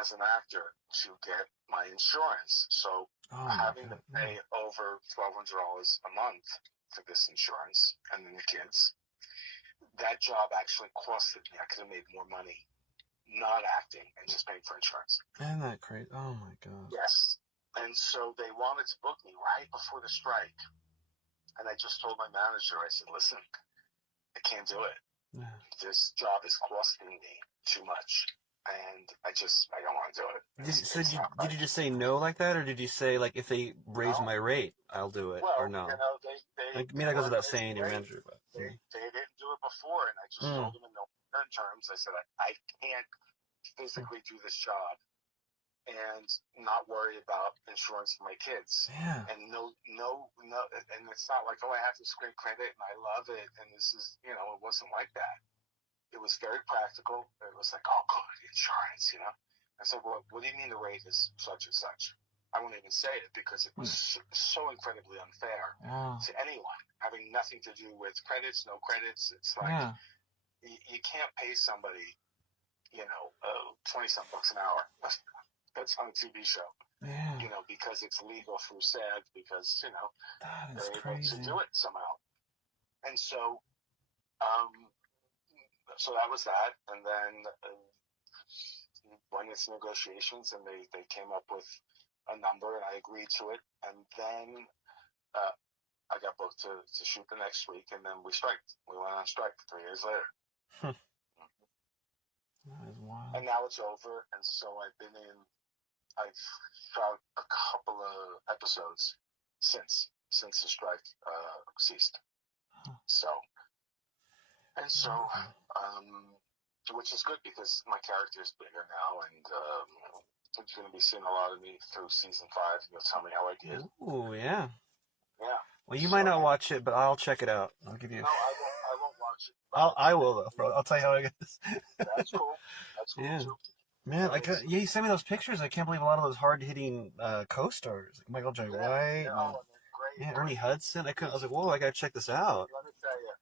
as an actor to get my insurance. So Oh my having to God. pay over $1,200 a month for this insurance and then the kids, that job actually costed me. I could have made more money not acting and just paying for insurance. Isn't that crazy? Oh my God. Yes. And so they wanted to book me right before the strike. And I just told my manager, I said, listen, I can't do it. Yeah. This job is costing me too much. And I don't want to do it. Did you just say no like that, or did you say, like, if they raise my rate, I'll do it, or Well, no? they Like, I mean, that goes weren't without raising saying, the your rate. manager, but They didn't do it before, and I just told them in no terms. I said, I can't physically do this job and not worry about insurance for my kids. Yeah. And no, and it's not like, oh, I have this great credit and I love it, and this is, it wasn't like that. It was very practical. It was like, oh, good, insurance, I said, well, what do you mean the rate is such and such? I won't even say it because it was so incredibly unfair to anyone, having nothing to do with credits, no credits. It's like, you can't pay somebody, 20-something bucks an hour. That's on a TV show. Yeah. Because it's legal through SAG, because, That is they're able crazy. to do it somehow. And so, so that was that. And then went into negotiations, and they came up with a number, and I agreed to it. And then I got booked to shoot the next week, and then we striked. We went on strike 3 years later. That is wild. And now it's over, and so I've shot a couple of episodes since the strike ceased. So, which is good because my character is bigger now, and you're going to be seeing a lot of me through season 5. You'll tell me how I did. Ooh, yeah. Yeah. Well, you might not watch it, but I'll check it out. I'll give you. No, I won't watch it. I will though, bro. I'll tell you how it goes. That's cool. That's cool Yeah. too. Man, you sent me those pictures. I can't believe a lot of those hard-hitting co-stars, like Michael J. White, Great. Ernie Hudson. I was like, whoa, I gotta check this out. Let me tell you,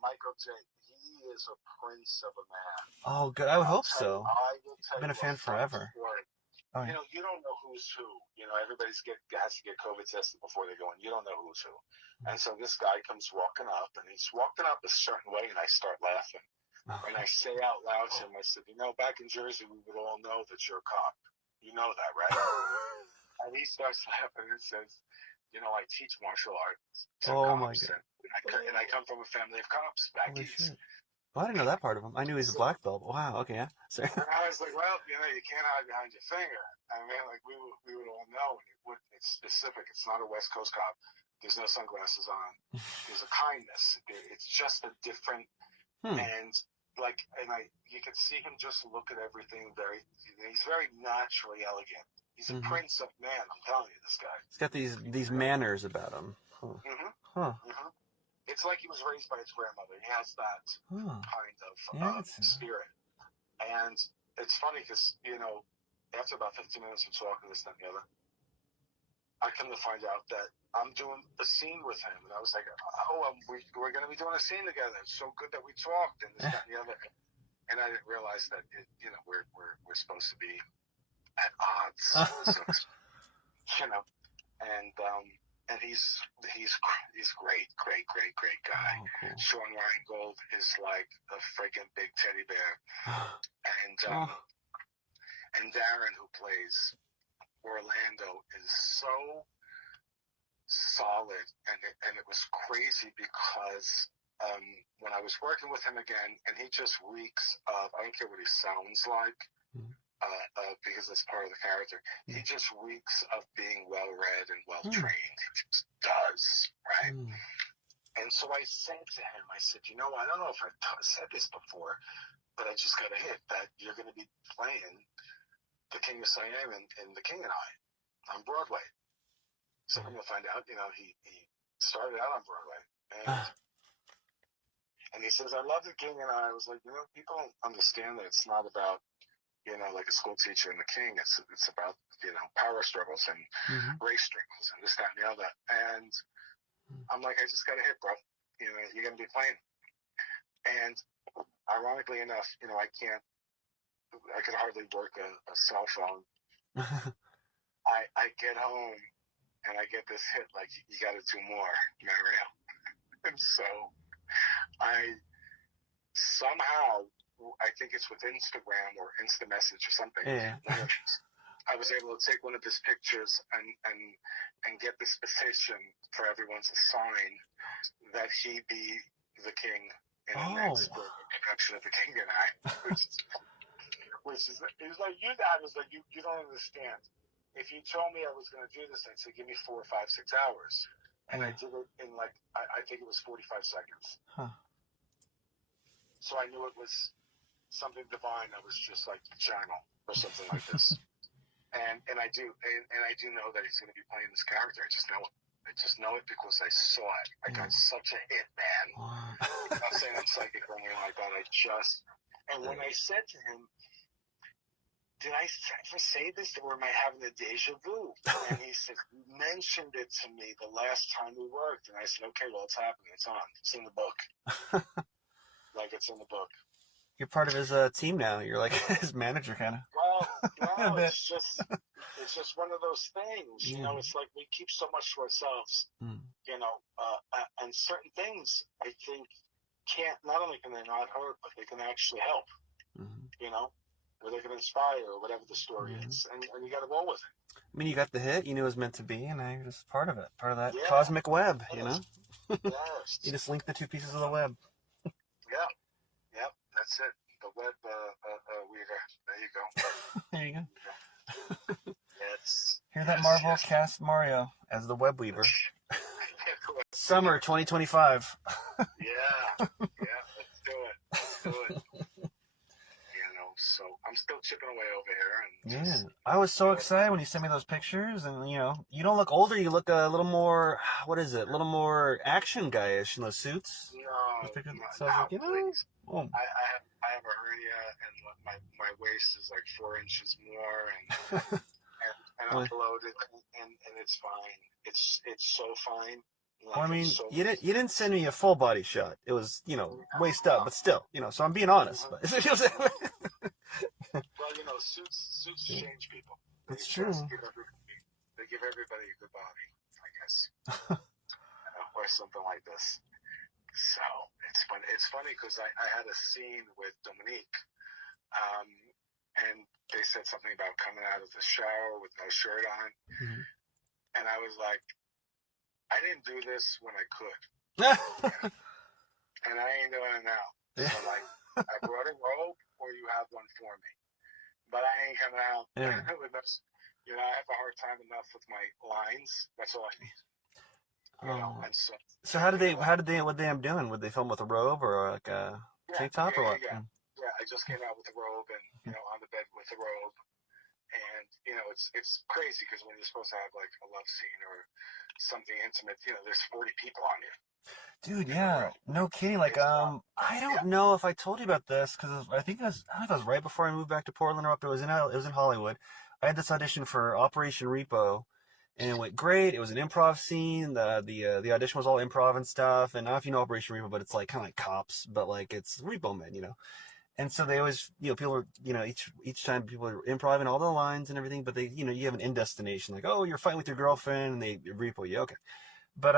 Michael J. He is a prince of a man. Oh, good. I would hope so. I will tell I've been a fan forever. Oh, yeah. You don't know who's who. Everybody's has to get COVID tested before they go in. You don't know who's who. And so this guy comes walking up, and he's walking up a certain way, and I start laughing. And I say out loud to him, I said, back in Jersey, we would all know that you're a cop. You know that, right? And he starts laughing and says, I teach martial arts to cops. And I come from a family of cops back east. Shit. Well, I didn't know that part of him. I knew he's a black belt. Wow, okay, yeah. Sorry. And I was like, well, you can't hide behind your finger. I mean, like, we would all know. It's specific. It's not a West Coast cop. There's no sunglasses on. There's a kindness. It's just a different, and you can see him just look at everything he's very naturally elegant. He's a prince of man, I'm telling you, this guy. He's got these manners about him. It's like he was raised by his grandmother. He has that kind of spirit. And it's funny because, after about 15 minutes of talking, this, that, and the other, I come to find out that I'm doing a scene with him. And I was like, we're going to be doing a scene together. It's so good that we talked, and this, that, and the other. And I didn't realize that, we're supposed to be at odds. And he's great guy. Oh, cool. Sean Reingold is like a freaking big teddy bear. And Darren, who plays Orlando, is so solid, and it was crazy because when I was working with him again, and he just reeks of, I don't care what he sounds like, because it's part of the character. He just reeks of being well-read and well-trained. He just does, right? And so I said to him, I said, I don't know if I've said this before, but I just got a hit that you're going to be playing the King of Siam in The King and I on Broadway. So I'm going to find out, he started out on Broadway. And he says, I love The King and I. I was like, people don't understand that it's not about, like a school teacher and the king. It's about, power struggles and race struggles and this, that, and the other. And I'm like, I just got a hit, bro. You're going to be playing. And ironically enough, I can't I could hardly work a cell phone. I get home and I get this hit like, you got to do more, Mario. And so I somehow, I think it's with Instagram or Insta Message or something. Yeah. I was able to take one of his pictures and get this petition for everyone to sign that he be the king in the next production of The King and I, which is like, you don't understand. If you told me I was going to do this, I'd say, give me 4, 5, 6 hours. And I did it in like, I think it was 45 seconds. Huh. So I knew it was something divine. I was just like the channel or something like this. And I do know that he's going to be playing this character. I just know it because I saw it. I got such a hit, man. I'm not saying I'm psychic or anything like that. And when I said to him, did I ever say this, or am I having a deja vu? And he said, you mentioned it to me the last time we worked. And I said, okay, well, it's happening. It's on. It's in the book. Like, it's in the book. You're part of his team now. You're like his manager, kind of. Well, no, it's just one of those things. You know, it's like we keep so much to ourselves. You know, and certain things, I think, not only can they not hurt, but they can actually help. You know, or they can inspire, or whatever the story is, and you got to roll with it. I mean, you got the hit. You knew it was meant to be, and now you're just part of it, part of that cosmic web. You know, you just link the two pieces of the web. Yep, that's it. The web weaver. There you go. There you go. Yes. Hear that, Marvel? Cast Mario as the web weaver. Summer 2025. Yeah, let's do it. You know, so I'm still chipping away over here. And I was so excited when you sent me those pictures, and you know, you don't look older. You look a little more, what is it? A little more action guyish in those suits. No, so I was like, you know, I have a hernia, and my waist is like 4 inches more, and I'm bloated, and it's fine. It's so fine. Like, well, I mean, so you didn't send me a full body shot. It was, you know, waist up, but still, you know. So I'm being honest. But well, you know, suits change people. It's true. They give everybody a good body, I guess, or something like this. So it's funny because I had a scene with Dominique, and they said something about coming out of the shower with no shirt on, and I was like, I didn't do this when I could, and I ain't doing it now. So like, I brought a robe, or you have one for me, but I ain't coming out with this. You know, I have a hard time enough with my lines. That's all I need. You know, and so what they end up doing? Would they film with a robe or like a tank top or what? Yeah, I just came out with a robe and, you know, on the bed with a robe. And, you know, it's crazy because when you're supposed to have like a love scene or something intimate, you know, there's 40 people on you. Dude, yeah, no kidding. Like, I don't know if I told you about this because I don't know if it was right before I moved back to Portland or up. It was in Hollywood. I had this audition for Operation Repo, and it went great. It was an improv scene. The audition was all improv and stuff. And I don't know if you know Operation Repo, but it's like kind of like Cops, but like it's Repo Men, you know. And so they always, you know, people are, you know, each time people are improvising all the lines and everything, but they, you know, you have an end destination, like, oh, you're fighting with your girlfriend, and they repo you, okay. But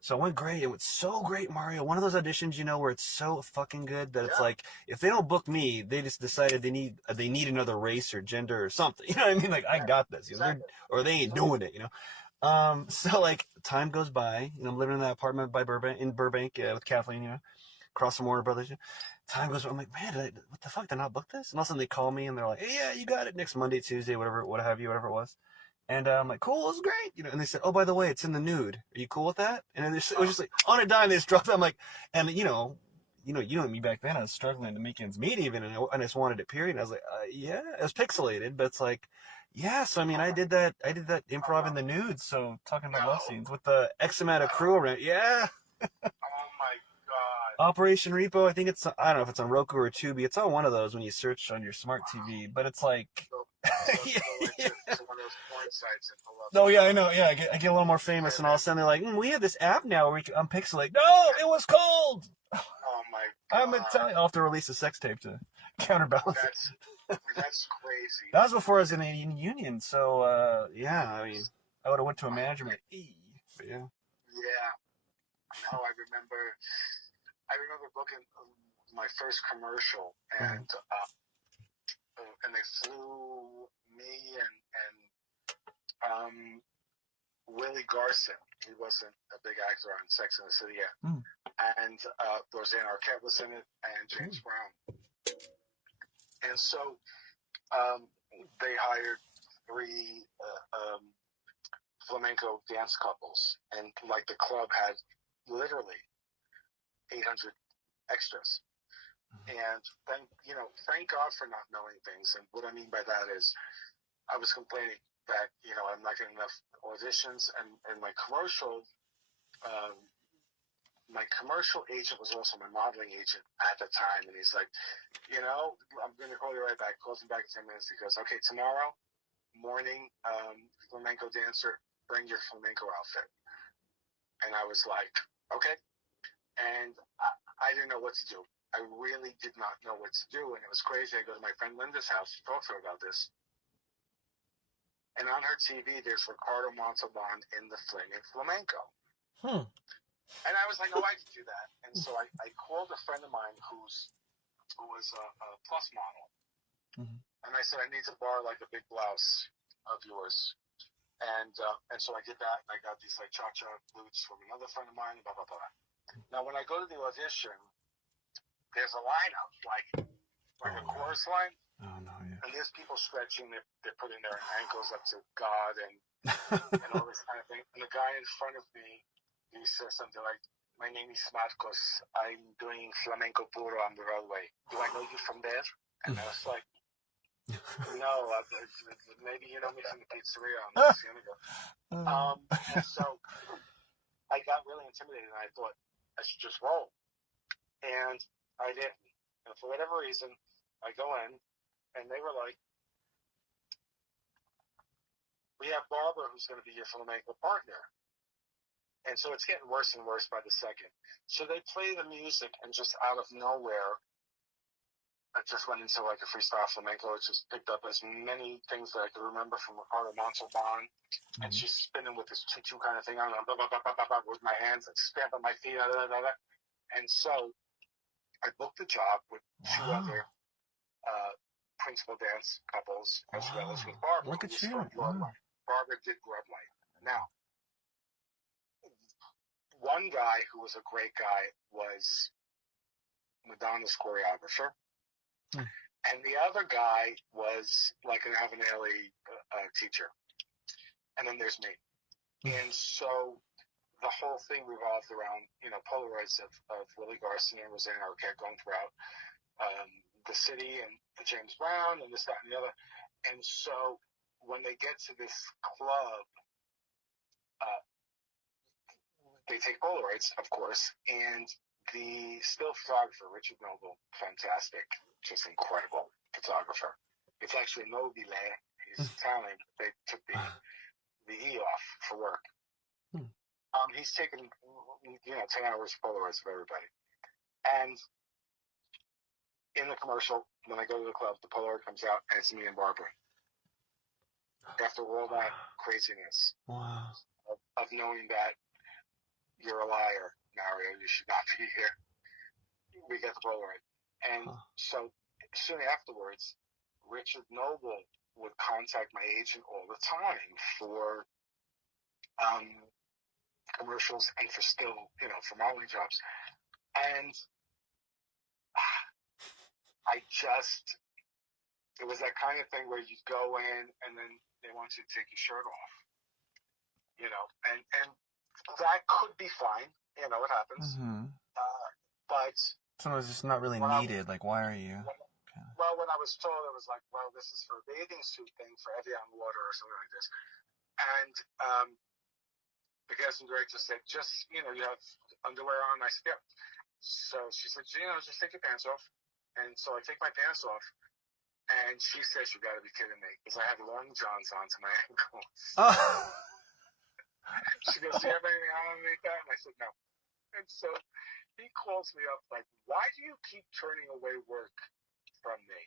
so it went great. It went so great, Mario. One of those auditions, you know, where it's so fucking good that it's like, if they don't book me, they just decided they need another race or gender or something. You know what I mean? Like, I got this, you know, or they ain't doing it, you know. So like time goes by, you know, I'm living in that apartment in Burbank with Kathleen, you know, across from Warner Brothers. You know? Time goes by, I'm like, man, what the fuck? Did I not book this? And all of a sudden they call me and they're like, hey, yeah, you got it next Monday, Tuesday, whatever it was. And I'm like, cool, it was great, you know. And they said, oh, by the way, it's in the nude. Are you cool with that? And it was just like on a dime, they just dropped it. I'm like, and you know me back then. I was struggling to make ends meet even, and I just wanted it. Period. And I was like, yeah, it was pixelated, but it's like, yeah. So I mean, I did that improv in the nude. So talking about love scenes with the X amount of crew around, yeah. Oh my God. Operation Repo. I think I don't know if it's on Roku or Tubi. It's on one of those when you search on your smart TV. But it's like. Oh yeah, I know. Yeah, I get a little more famous, and all of a sudden they're like, we have this app now where I'm pixelated. No, it was cold. Oh my God. I'm telling you, I'll have to release a sex tape to Counterbalance. That's crazy. That was before I was in the union, so yeah, I mean, I would have went to a management. But yeah. Yeah. No, I remember booking my first commercial, and they flew me and Willie Garson. He wasn't a big actor on Sex and the City yet, and Roseanne Arquette was in it, and James Brown. And so they hired 3 flamenco dance couples, and like the club had literally 800 extras. And thank God for not knowing things. And what I mean by that is, I was complaining that I'm not getting enough auditions, and my commercial agent was also my modeling agent at the time, and he's like, I'm going to call you right back. Calls me back in 10 minutes. He goes, okay, tomorrow morning, flamenco dancer, bring your flamenco outfit. And I was like, okay. And I didn't know what to do. I really did not know what to do, and it was crazy. I go to my friend Linda's house to talk to her about this, and on her TV, there's Ricardo Montalban in the Flaming Flamenco. And I was like, oh, I could do that. And so I called a friend of mine who was a plus model, and I said, I need to borrow like a big blouse of yours. And so I did that, and I got these like cha-cha boots from another friend of mine, blah, blah, blah. Now, when I go to the audition, there's a lineup, like a chorus line. Oh, no, yeah. And there's people stretching, they're putting their ankles up to God and all this kind of thing. And the guy in front of me, he says something like, my name is Marcos. I'm doing flamenco puro on the Broadway. Do I know you from there? And I was like, no, maybe you know me from the pizzeria on the Cienega. And so I got really intimidated, and I thought I should just roll. And I didn't. And for whatever reason, I go in, and they were like, we have Barbara who's going to be your flamenco partner. And so it's getting worse and worse by the second. So they play the music, and just out of nowhere, I just went into like a freestyle flamenco. It just picked up as many things that I could remember from Ricardo Montalban. And she's spinning with this tutu kind of thing on, blah, blah, blah, blah, blah, with my hands, and stamping my feet, blah, blah, blah, blah. And so I booked the job with 2 other principal dance couples, as well as with Barbara. Look at you. Barbara did Grub Light. Now, one guy who was a great guy was Madonna's choreographer. And the other guy was like an Avenelli teacher. And then there's me. And so the whole thing revolved around, Polaroids of Willie Garson and Roseanne Arquette going throughout the city, and James Brown, and this, that, and the other. And so when they get to this club, they take Polaroids, of course, and the still photographer, Richard Noble, fantastic, just incredible photographer. It's actually Nobile. He's Italian. They took the E off for work. He's taken, 10 hours Polaroids of everybody. And in the commercial, when I go to the club, the Polaroid comes out, and it's me and Barbara. After all that craziness of knowing that you're a liar, Mario, you should not be here, we get the Polaroid. And so soon afterwards, Richard Noble would contact my agent all the time for commercials and for still, for modeling jobs. And it was that kind of thing where you go in and then they want you to take your shirt off, and that could be fine, it happens. But sometimes it's not really needed. Like, why are you? Well, when I was told, it was like, well, this is for a bathing suit thing for Evian water or something like this. And the casting director said, just, you have underwear on. I said, yeah. So she said, just take your pants off. And so I take my pants off, and she says, you got to be kidding me, because I had long johns on to my ankles. She goes, do you have anything on underneath that? And I said, no. And so he calls me up like, why do you keep turning away work from me.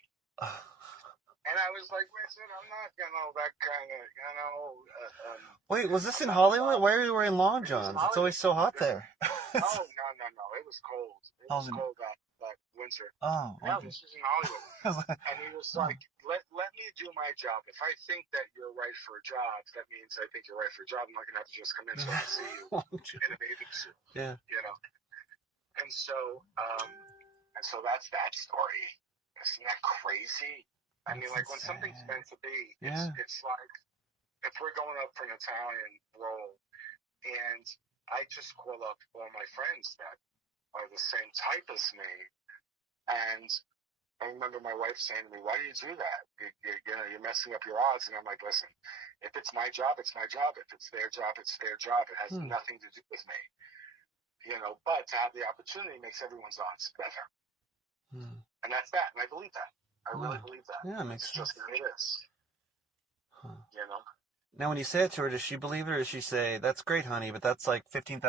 And I was like, listen, I'm not, that kind of, Wait, was this in Hollywood? Why are you wearing long it was johns? It's always Hollywood. so hot there. Oh, no. It was cold. It was Oh, cold that winter. oh, No, okay. this was in Hollywood. And he was like, let me do my job. If I think that you're right for a job, that means I think you're right for a job. I'm not going to have to just come in so I see you in a bathing suit. Yeah. And so that's that story. Isn't that crazy? I mean, like, when something's meant to be, it's like, if we're going up for an Italian roll, and I just call up all my friends that are the same type as me, and I remember my wife saying to me, "Why do you do that? You're messing up your odds." And I'm like, "Listen, if it's my job, it's my job. If it's their job, it's their job. It has nothing to do with me. But to have the opportunity makes everyone's odds better." And that's that. And I believe that. I really believe that. Yeah, it makes sense. Just the way it is. Now, when you say it to her, does she believe it, or does she say, "That's great, honey, but that's like $15,000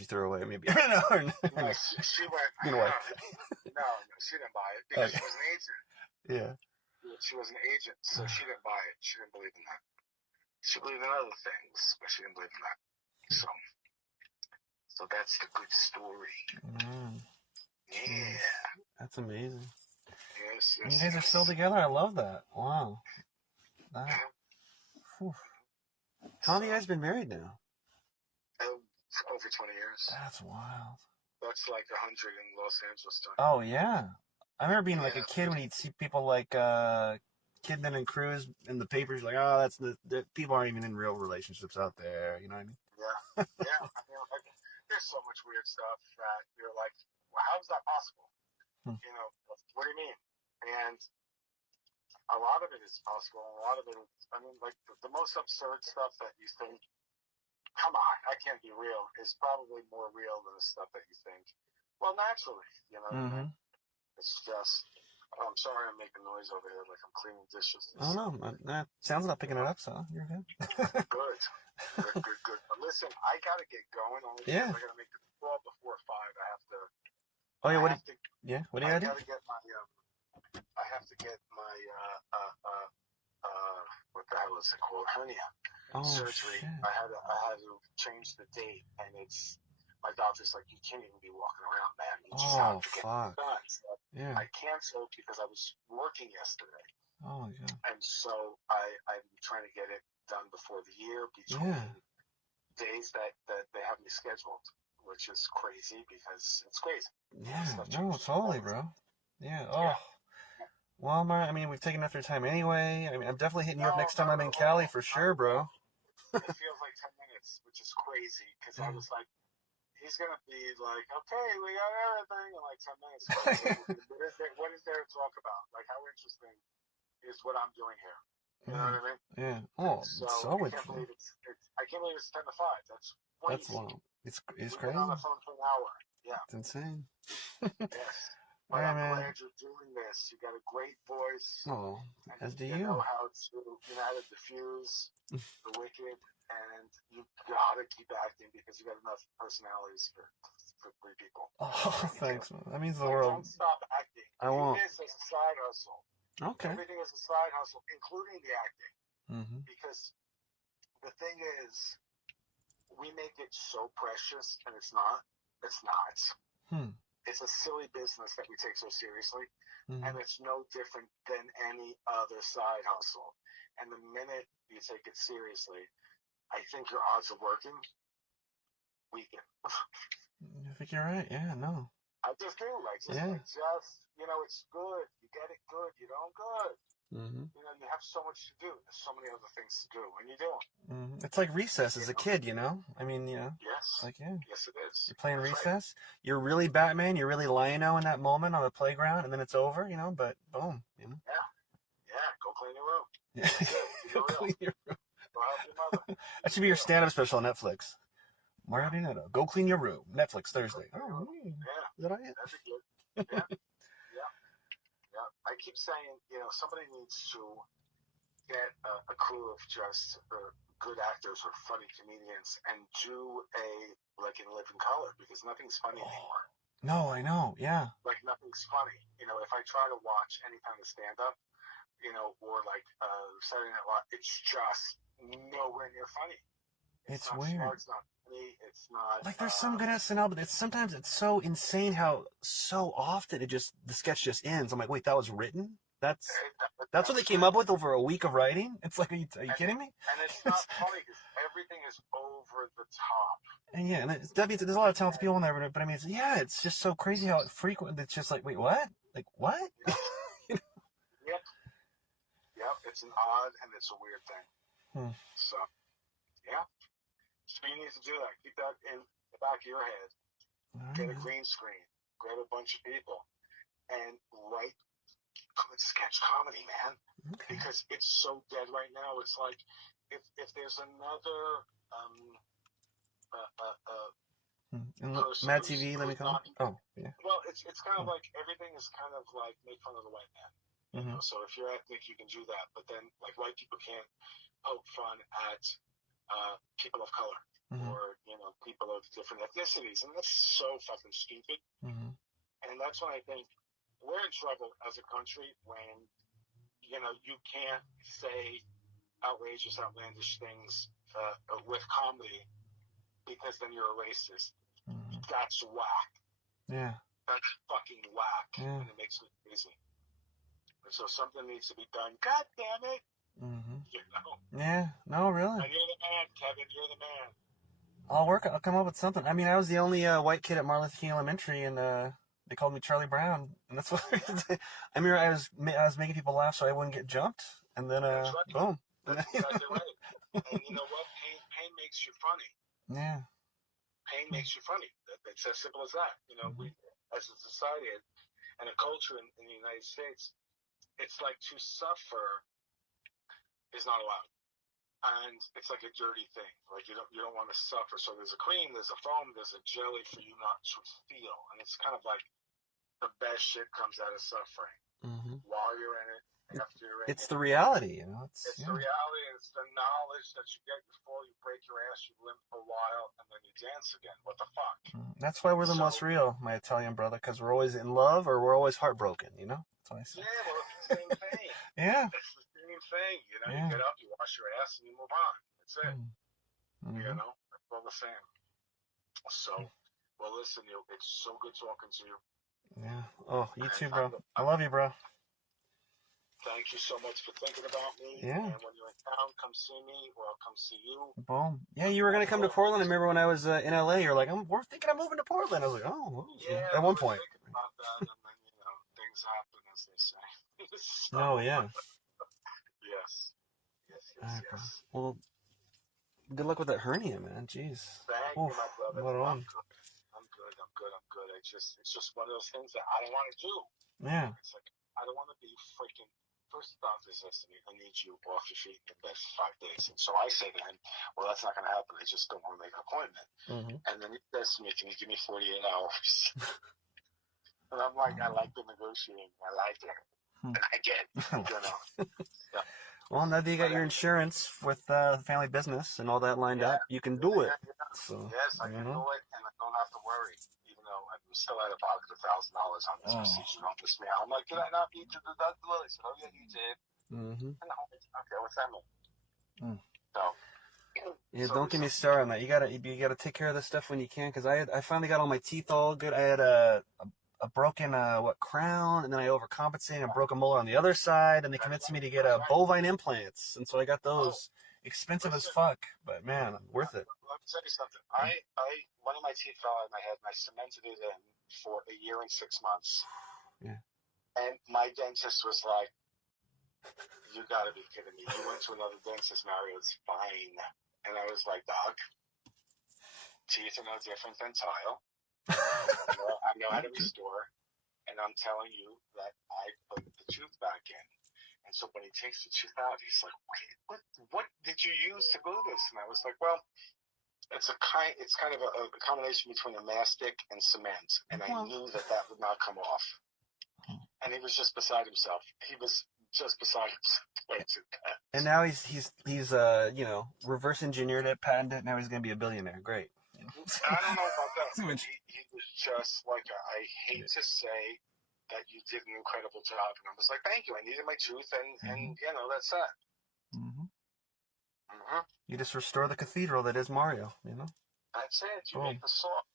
you threw away"? Maybe. No, she went. No, she didn't buy it because she was an agent. Yeah. She was an agent, so she didn't buy it. She didn't believe in that. She believed in other things, but she didn't believe in that. So that's the good story. Yeah. That's amazing. Yes. You guys are still together? I love that. Wow. How long have you guys been married now? Over 20 years. That's wild. That's like 100 in Los Angeles time. Oh, yeah. I remember being like a kid when you'd see people like Kidman and Cruz in the papers, like, oh, that's the people aren't even in real relationships out there. You know what I mean? Yeah. I mean, like, there's so much weird stuff that you're like, well, how is that possible? What do you mean? And a lot of it is possible. A lot of it is, I mean, like, the most absurd stuff that you think, come on, that can't be real, is probably more real than the stuff that you think. Well, naturally, It's just, I'm sorry I'm making noise over here, like I'm cleaning dishes. Oh, no, sounds not picking it up, so you're good. Good. But listen, I gotta get going. Only because I gotta make the call before 5. I have to. Oh, yeah. What do you gotta do? I have to get my what the hell is it called? Hernia surgery. Shit. I had to change the date, and it's. My doctor's like, you can't even be walking around, man. You just have to get it done. So I canceled because I was working yesterday. Oh, my God. And so I'm trying to get it done before the year between days that they have me scheduled, which is crazy because it's crazy. Yeah, no, totally, bro. Yeah, Well, I mean, we've taken enough of your time anyway. I mean, I'm definitely hitting you up next time I'm in Cali for sure, bro. It feels like 10 minutes, which is crazy because I was like, he's going to be like, okay, we got everything in like 10 minutes. What is there to talk about? Like, how interesting is what I'm doing here? You know what I mean? Yeah. Oh, so interesting. I can't believe it's 10 to 5. That's crazy. That's wild. It's We've crazy. been on the phone for an hour. Yeah. It's insane. Yes. But I'm glad you're doing this. You got a great voice. Oh, as do you. You Know how to diffuse the wicked, and you gotta keep acting because you got enough personalities for 3 people. Oh, thanks, man. That means the world. Don't stop acting. I won't. Do this as a side hustle. Okay. Everything is a side hustle, including the acting. Because the thing is, we make it so precious, and it's not. It's not. It's a silly business that we take so seriously, and it's no different than any other side hustle. And the minute you take it seriously, I think your odds of working weaken. I think you're right. Yeah, no. I just do. It's good. You get it good. You don't good. You have so much to do. There's so many other things to do, and you do them. It's like recess as a kid, I mean, Yes. It's like, Yes, it is. You're playing recess. Right. You're really Batman. You're really Lion-O in that moment on the playground, and then it's over, but boom, Yeah. Go clean your room. Yeah. Go clean your room. Go help your mother. That should be your stand-up special on Netflix. Mario DeVito, go clean your room. Netflix Thursday. Oh, yeah. Is that it? That'd be good. Yeah. I keep saying, somebody needs to get a crew of just good actors or funny comedians and do in Living Color because nothing's funny anymore. No, I know. Yeah. Like nothing's funny. If I try to watch any kind of stand up, or like Saturday Night Live, it's just nowhere near funny. It's It's not weird. smart. It's not funny. It's not. Like there's some good SNL, but sometimes it's so insane how so often the sketch just ends. I'm like, wait, that was written? That's what they That's came up with over a week of writing? It's like, are you and kidding me? it's not funny because everything is over the top. And yeah, and there's a lot of talented people in there, but I mean, it's just so crazy how it frequent. It's just like, wait, what? Like what? Yep, yep, yep. It's an odd and it's a weird thing. Hmm. So yeah, so you need to do that. Keep that in the back of your head. Get a green screen. Grab a bunch of people and write good sketch comedy, man. Okay. Because it's so dead right now. It's like if there's another person Mad TV, let me call. not. Oh, yeah. Well, it's kind of like everything is kind of like make fun of the white man. So if you're ethnic, you can do that, but then like white people can't poke fun at people of color or people of different ethnicities, and that's so fucking stupid. And that's when I think we're in trouble as a country when you can't say outrageous, outlandish things with comedy because then you're a racist. That's whack. Yeah. That's fucking whack, and it makes me crazy. And so something needs to be done. God damn it! Yeah. No, really. And you're the man, Kevin. You're the man. I'll come up with something. I mean, I was the only white kid at Martin Luther King Elementary, and they called me Charlie Brown, and that's what I mean. I was making people laugh so I wouldn't get jumped, and then That's right. boom. That's exactly right. And you know what? Pain makes you funny. Yeah. Pain makes you funny. It's as simple as that. We, as a society and a culture in the United States, it's like to suffer is not allowed. And it's like a dirty thing. Like you don't want to suffer. So there's a cream, there's a foam, there's a jelly for you not to feel. And it's kind of like the best shit comes out of suffering. While you're in it, after you're in it. It's the reality, It's the reality. It's the knowledge that you get before you break your ass, you limp for a while, and then you dance again. What the fuck? That's why we're the most real, my Italian brother, because we're always in love or we're always heartbroken, That's what I say. Yeah, well, it's the same thing. Yeah. It's the same thing. You get up, you wash your ass, and you move on. That's it. It's all the same. So, well, listen, it's so good talking to you. Yeah. Oh, you too, bro. I love you, bro. Thank you so much for thinking about me. Yeah. And when you're in town, come see me, or I'll come see you. Boom. Yeah, you were gonna come to Portland. I remember when I was in LA. You're like, we're thinking of moving to Portland. I was like, oh. Yeah. At one point. Thinking about that, and then things happen, as they say. So, oh yeah. Yes. Bro. Well, good luck with that hernia, man. Jeez. Thank you, my brother. I'm good. It's just one of those things that I don't want to do. Yeah. It's like I don't want to be freaking. First, the doctor says to me, "I need you off your feet in the next 5 days." And so I say to him, "Well, that's not going to happen. I just don't want to make an appointment." And then he says to me, "Can you give me 48 hours?" And I'm like, "I like the negotiating. I like it, and I get it." Yeah. Well, now that you got your insurance with family business and all that lined up, you can do it. So, yes, I can do it, and I don't have to worry. Even though I'm still at about $1,000 on this procedure. Don't miss me out. I'm like, did I not need to deduct the I said, oh yeah, you did. Okay, what's that mean? So. Yeah, don't get me started on that. You gotta take care of this stuff when you can, because I finally got all my teeth all good. I had a broken crown, and then I overcompensated and broke a molar on the other side, and they convinced me to get bovine implants, and so I got those. Expensive as fuck, but man, worth it. Let me tell you something. One of my teeth fell out of my head, and I cemented it in for 1 year and 6 months. Yeah. And my dentist was like, "You gotta be kidding me! You went to another dentist, Mario. It's fine." And I was like, "Doc, teeth are no different than tile. I know how to restore, and I'm telling you that I put the tooth back in." And so when he takes the tooth out, he's like, "Wait, what did you use to glue this?" And I was like, "Well, it's kind of a combination between a mastic and cement." And I knew that would not come off. And he was just beside himself. He was just beside himself. And now he's reverse engineered it, patented it. Now he's gonna be a billionaire. Great. I don't know about that. He was just like I hate to say that you did an incredible job, and I was like, thank you. I needed my truth, and you know, that's that. You just restore the cathedral that is Mario. You know. That's it. You make the salt.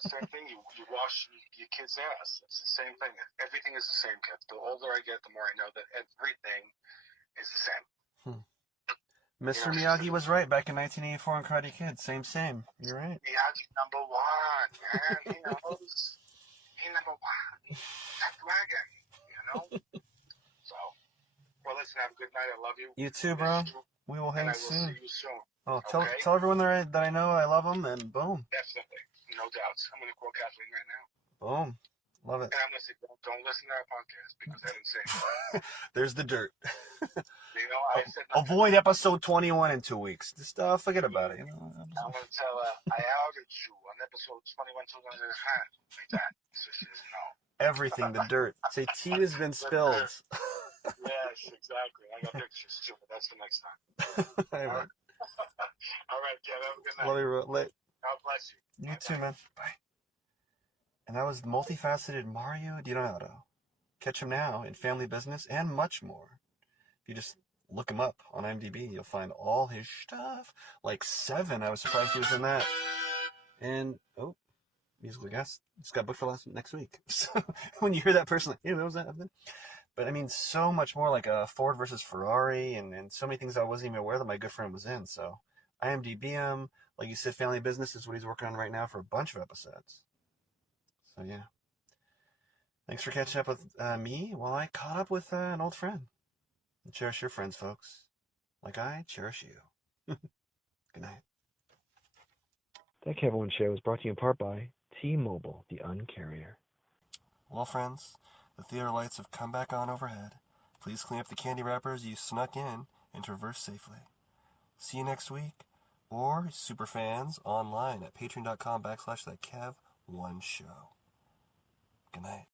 Same thing. You wash your kid's ass. It's the same thing. Everything is the same, kid. The older I get, the more I know that everything is the same. Mr. Miyagi was right back in 1984 on Karate Kid. Same. You're right. Miyagi number one, man. He knows. He number one. That dragon, you know? So, well, listen, have a good night. I love you. You too, bro. We will hang soon. And I will see you soon. Oh, okay? tell everyone that I know I love them, and boom. Definitely. No doubts. I'm going to call Kathleen right now. Boom. Love it. And I'm going to say, don't listen to our podcast because I didn't say it. There's the dirt. You know, I said avoid episode 21 in 2 weeks. Just forget about it. You know. I'm going to tell her, I outed you on episode 21 to like that. So she says no. Everything, the dirt. Say tea has been spilled. Yes, exactly. I got pictures too, but that's the next time. All right. All right, Kev. Have a good night. Love you. God bless you. You too, man. Bye. And that was multifaceted Mario DiDonato. Catch him now in Family Business and much more. If you just look him up on IMDb, you'll find all his stuff. Like 7. I was surprised he was in that. And, musical guest. Just got booked for next week. So when you hear that person, like, that was that. But I mean, so much more, like a Ford versus Ferrari, and so many things I wasn't even aware that my good friend was in. So IMDb him. Like you said, Family Business is what he's working on right now for a bunch of episodes. So yeah. Thanks for catching up with me while I caught up with an old friend. And cherish your friends, folks, like I cherish you. Good night. That Kevin One Show is brought to you in part by T-Mobile, the Uncarrier. Well, friends, the theater lights have come back on overhead. Please clean up the candy wrappers you snuck in and traverse safely. See you next week, or superfans online at patreon.com/thatkev1show. Good night.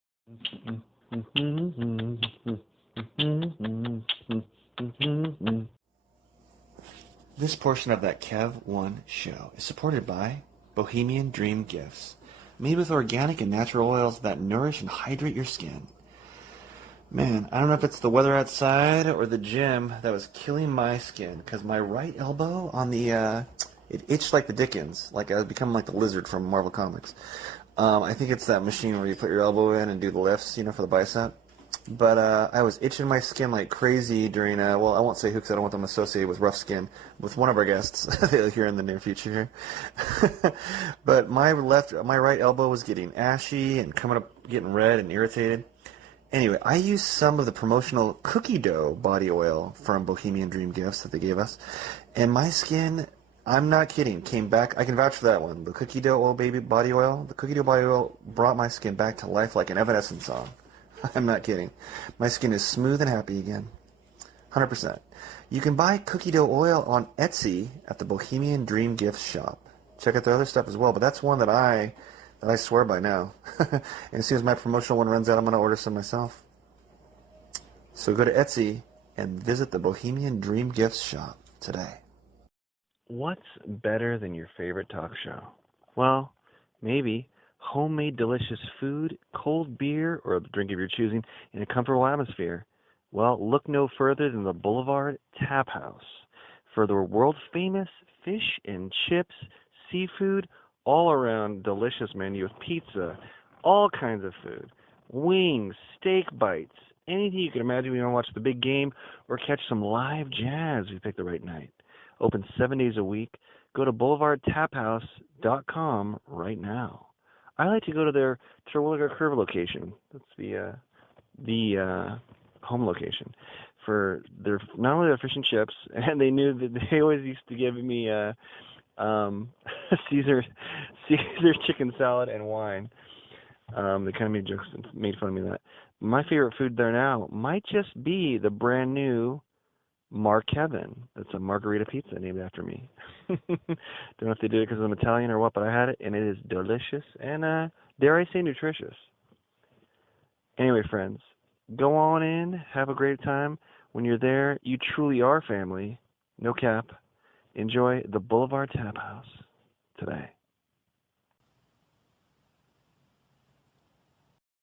This portion of That Kev 1 Show is supported by Bohemian Dream Gifts, made with organic and natural oils that nourish and hydrate your skin. Man, I don't know if it's the weather outside or the gym that was killing my skin, because my right elbow on the, it itched like the Dickens, like I was becoming like the lizard from Marvel Comics. I think it's that machine where you put your elbow in and do the lifts, for the bicep. But I was itching my skin like crazy during, I won't say who because I don't want them associated with rough skin, with one of our guests here in the near future here. But my right elbow was getting ashy and coming up, getting red and irritated. Anyway, I used some of the promotional cookie dough body oil from Bohemian Dream Gifts that they gave us, and my skin, I'm not kidding, came back. I can vouch for that one. The cookie dough body oil. The cookie dough body oil brought my skin back to life like an Evanescence song. I'm not kidding. My skin is smooth and happy again. 100%. You can buy cookie dough oil on Etsy at the Bohemian Dream Gifts shop. Check out their other stuff as well, but that's one that I swear by now. And as soon as my promotional one runs out, I'm going to order some myself. So go to Etsy and visit the Bohemian Dream Gifts shop today. What's better than your favorite talk show? Well, maybe homemade delicious food, cold beer, or a drink of your choosing in a comfortable atmosphere. Well, look no further than the Boulevard Tap House for the world-famous fish and chips, seafood, all-around delicious menu with pizza, all kinds of food, wings, steak bites, anything you can imagine when you want to watch the big game or catch some live jazz if you pick the right night. Open 7 days a week. Go to boulevardtaphouse.com right now. I like to go to their Terwilliger Curve location. That's the home location for their not only their fish and chips, and they knew that they always used to give me Caesar chicken salad and wine. They kind of made jokes and made fun of me that. My favorite food there now might just be the brand new Mark Kevin. It's a margarita pizza named after me. Don't know if they did it because I'm Italian or what, but I had it, and it is delicious and, dare I say, nutritious. Anyway, friends, go on in, have a great time. When you're there, you truly are family. No cap. Enjoy the Boulevard Tap House today.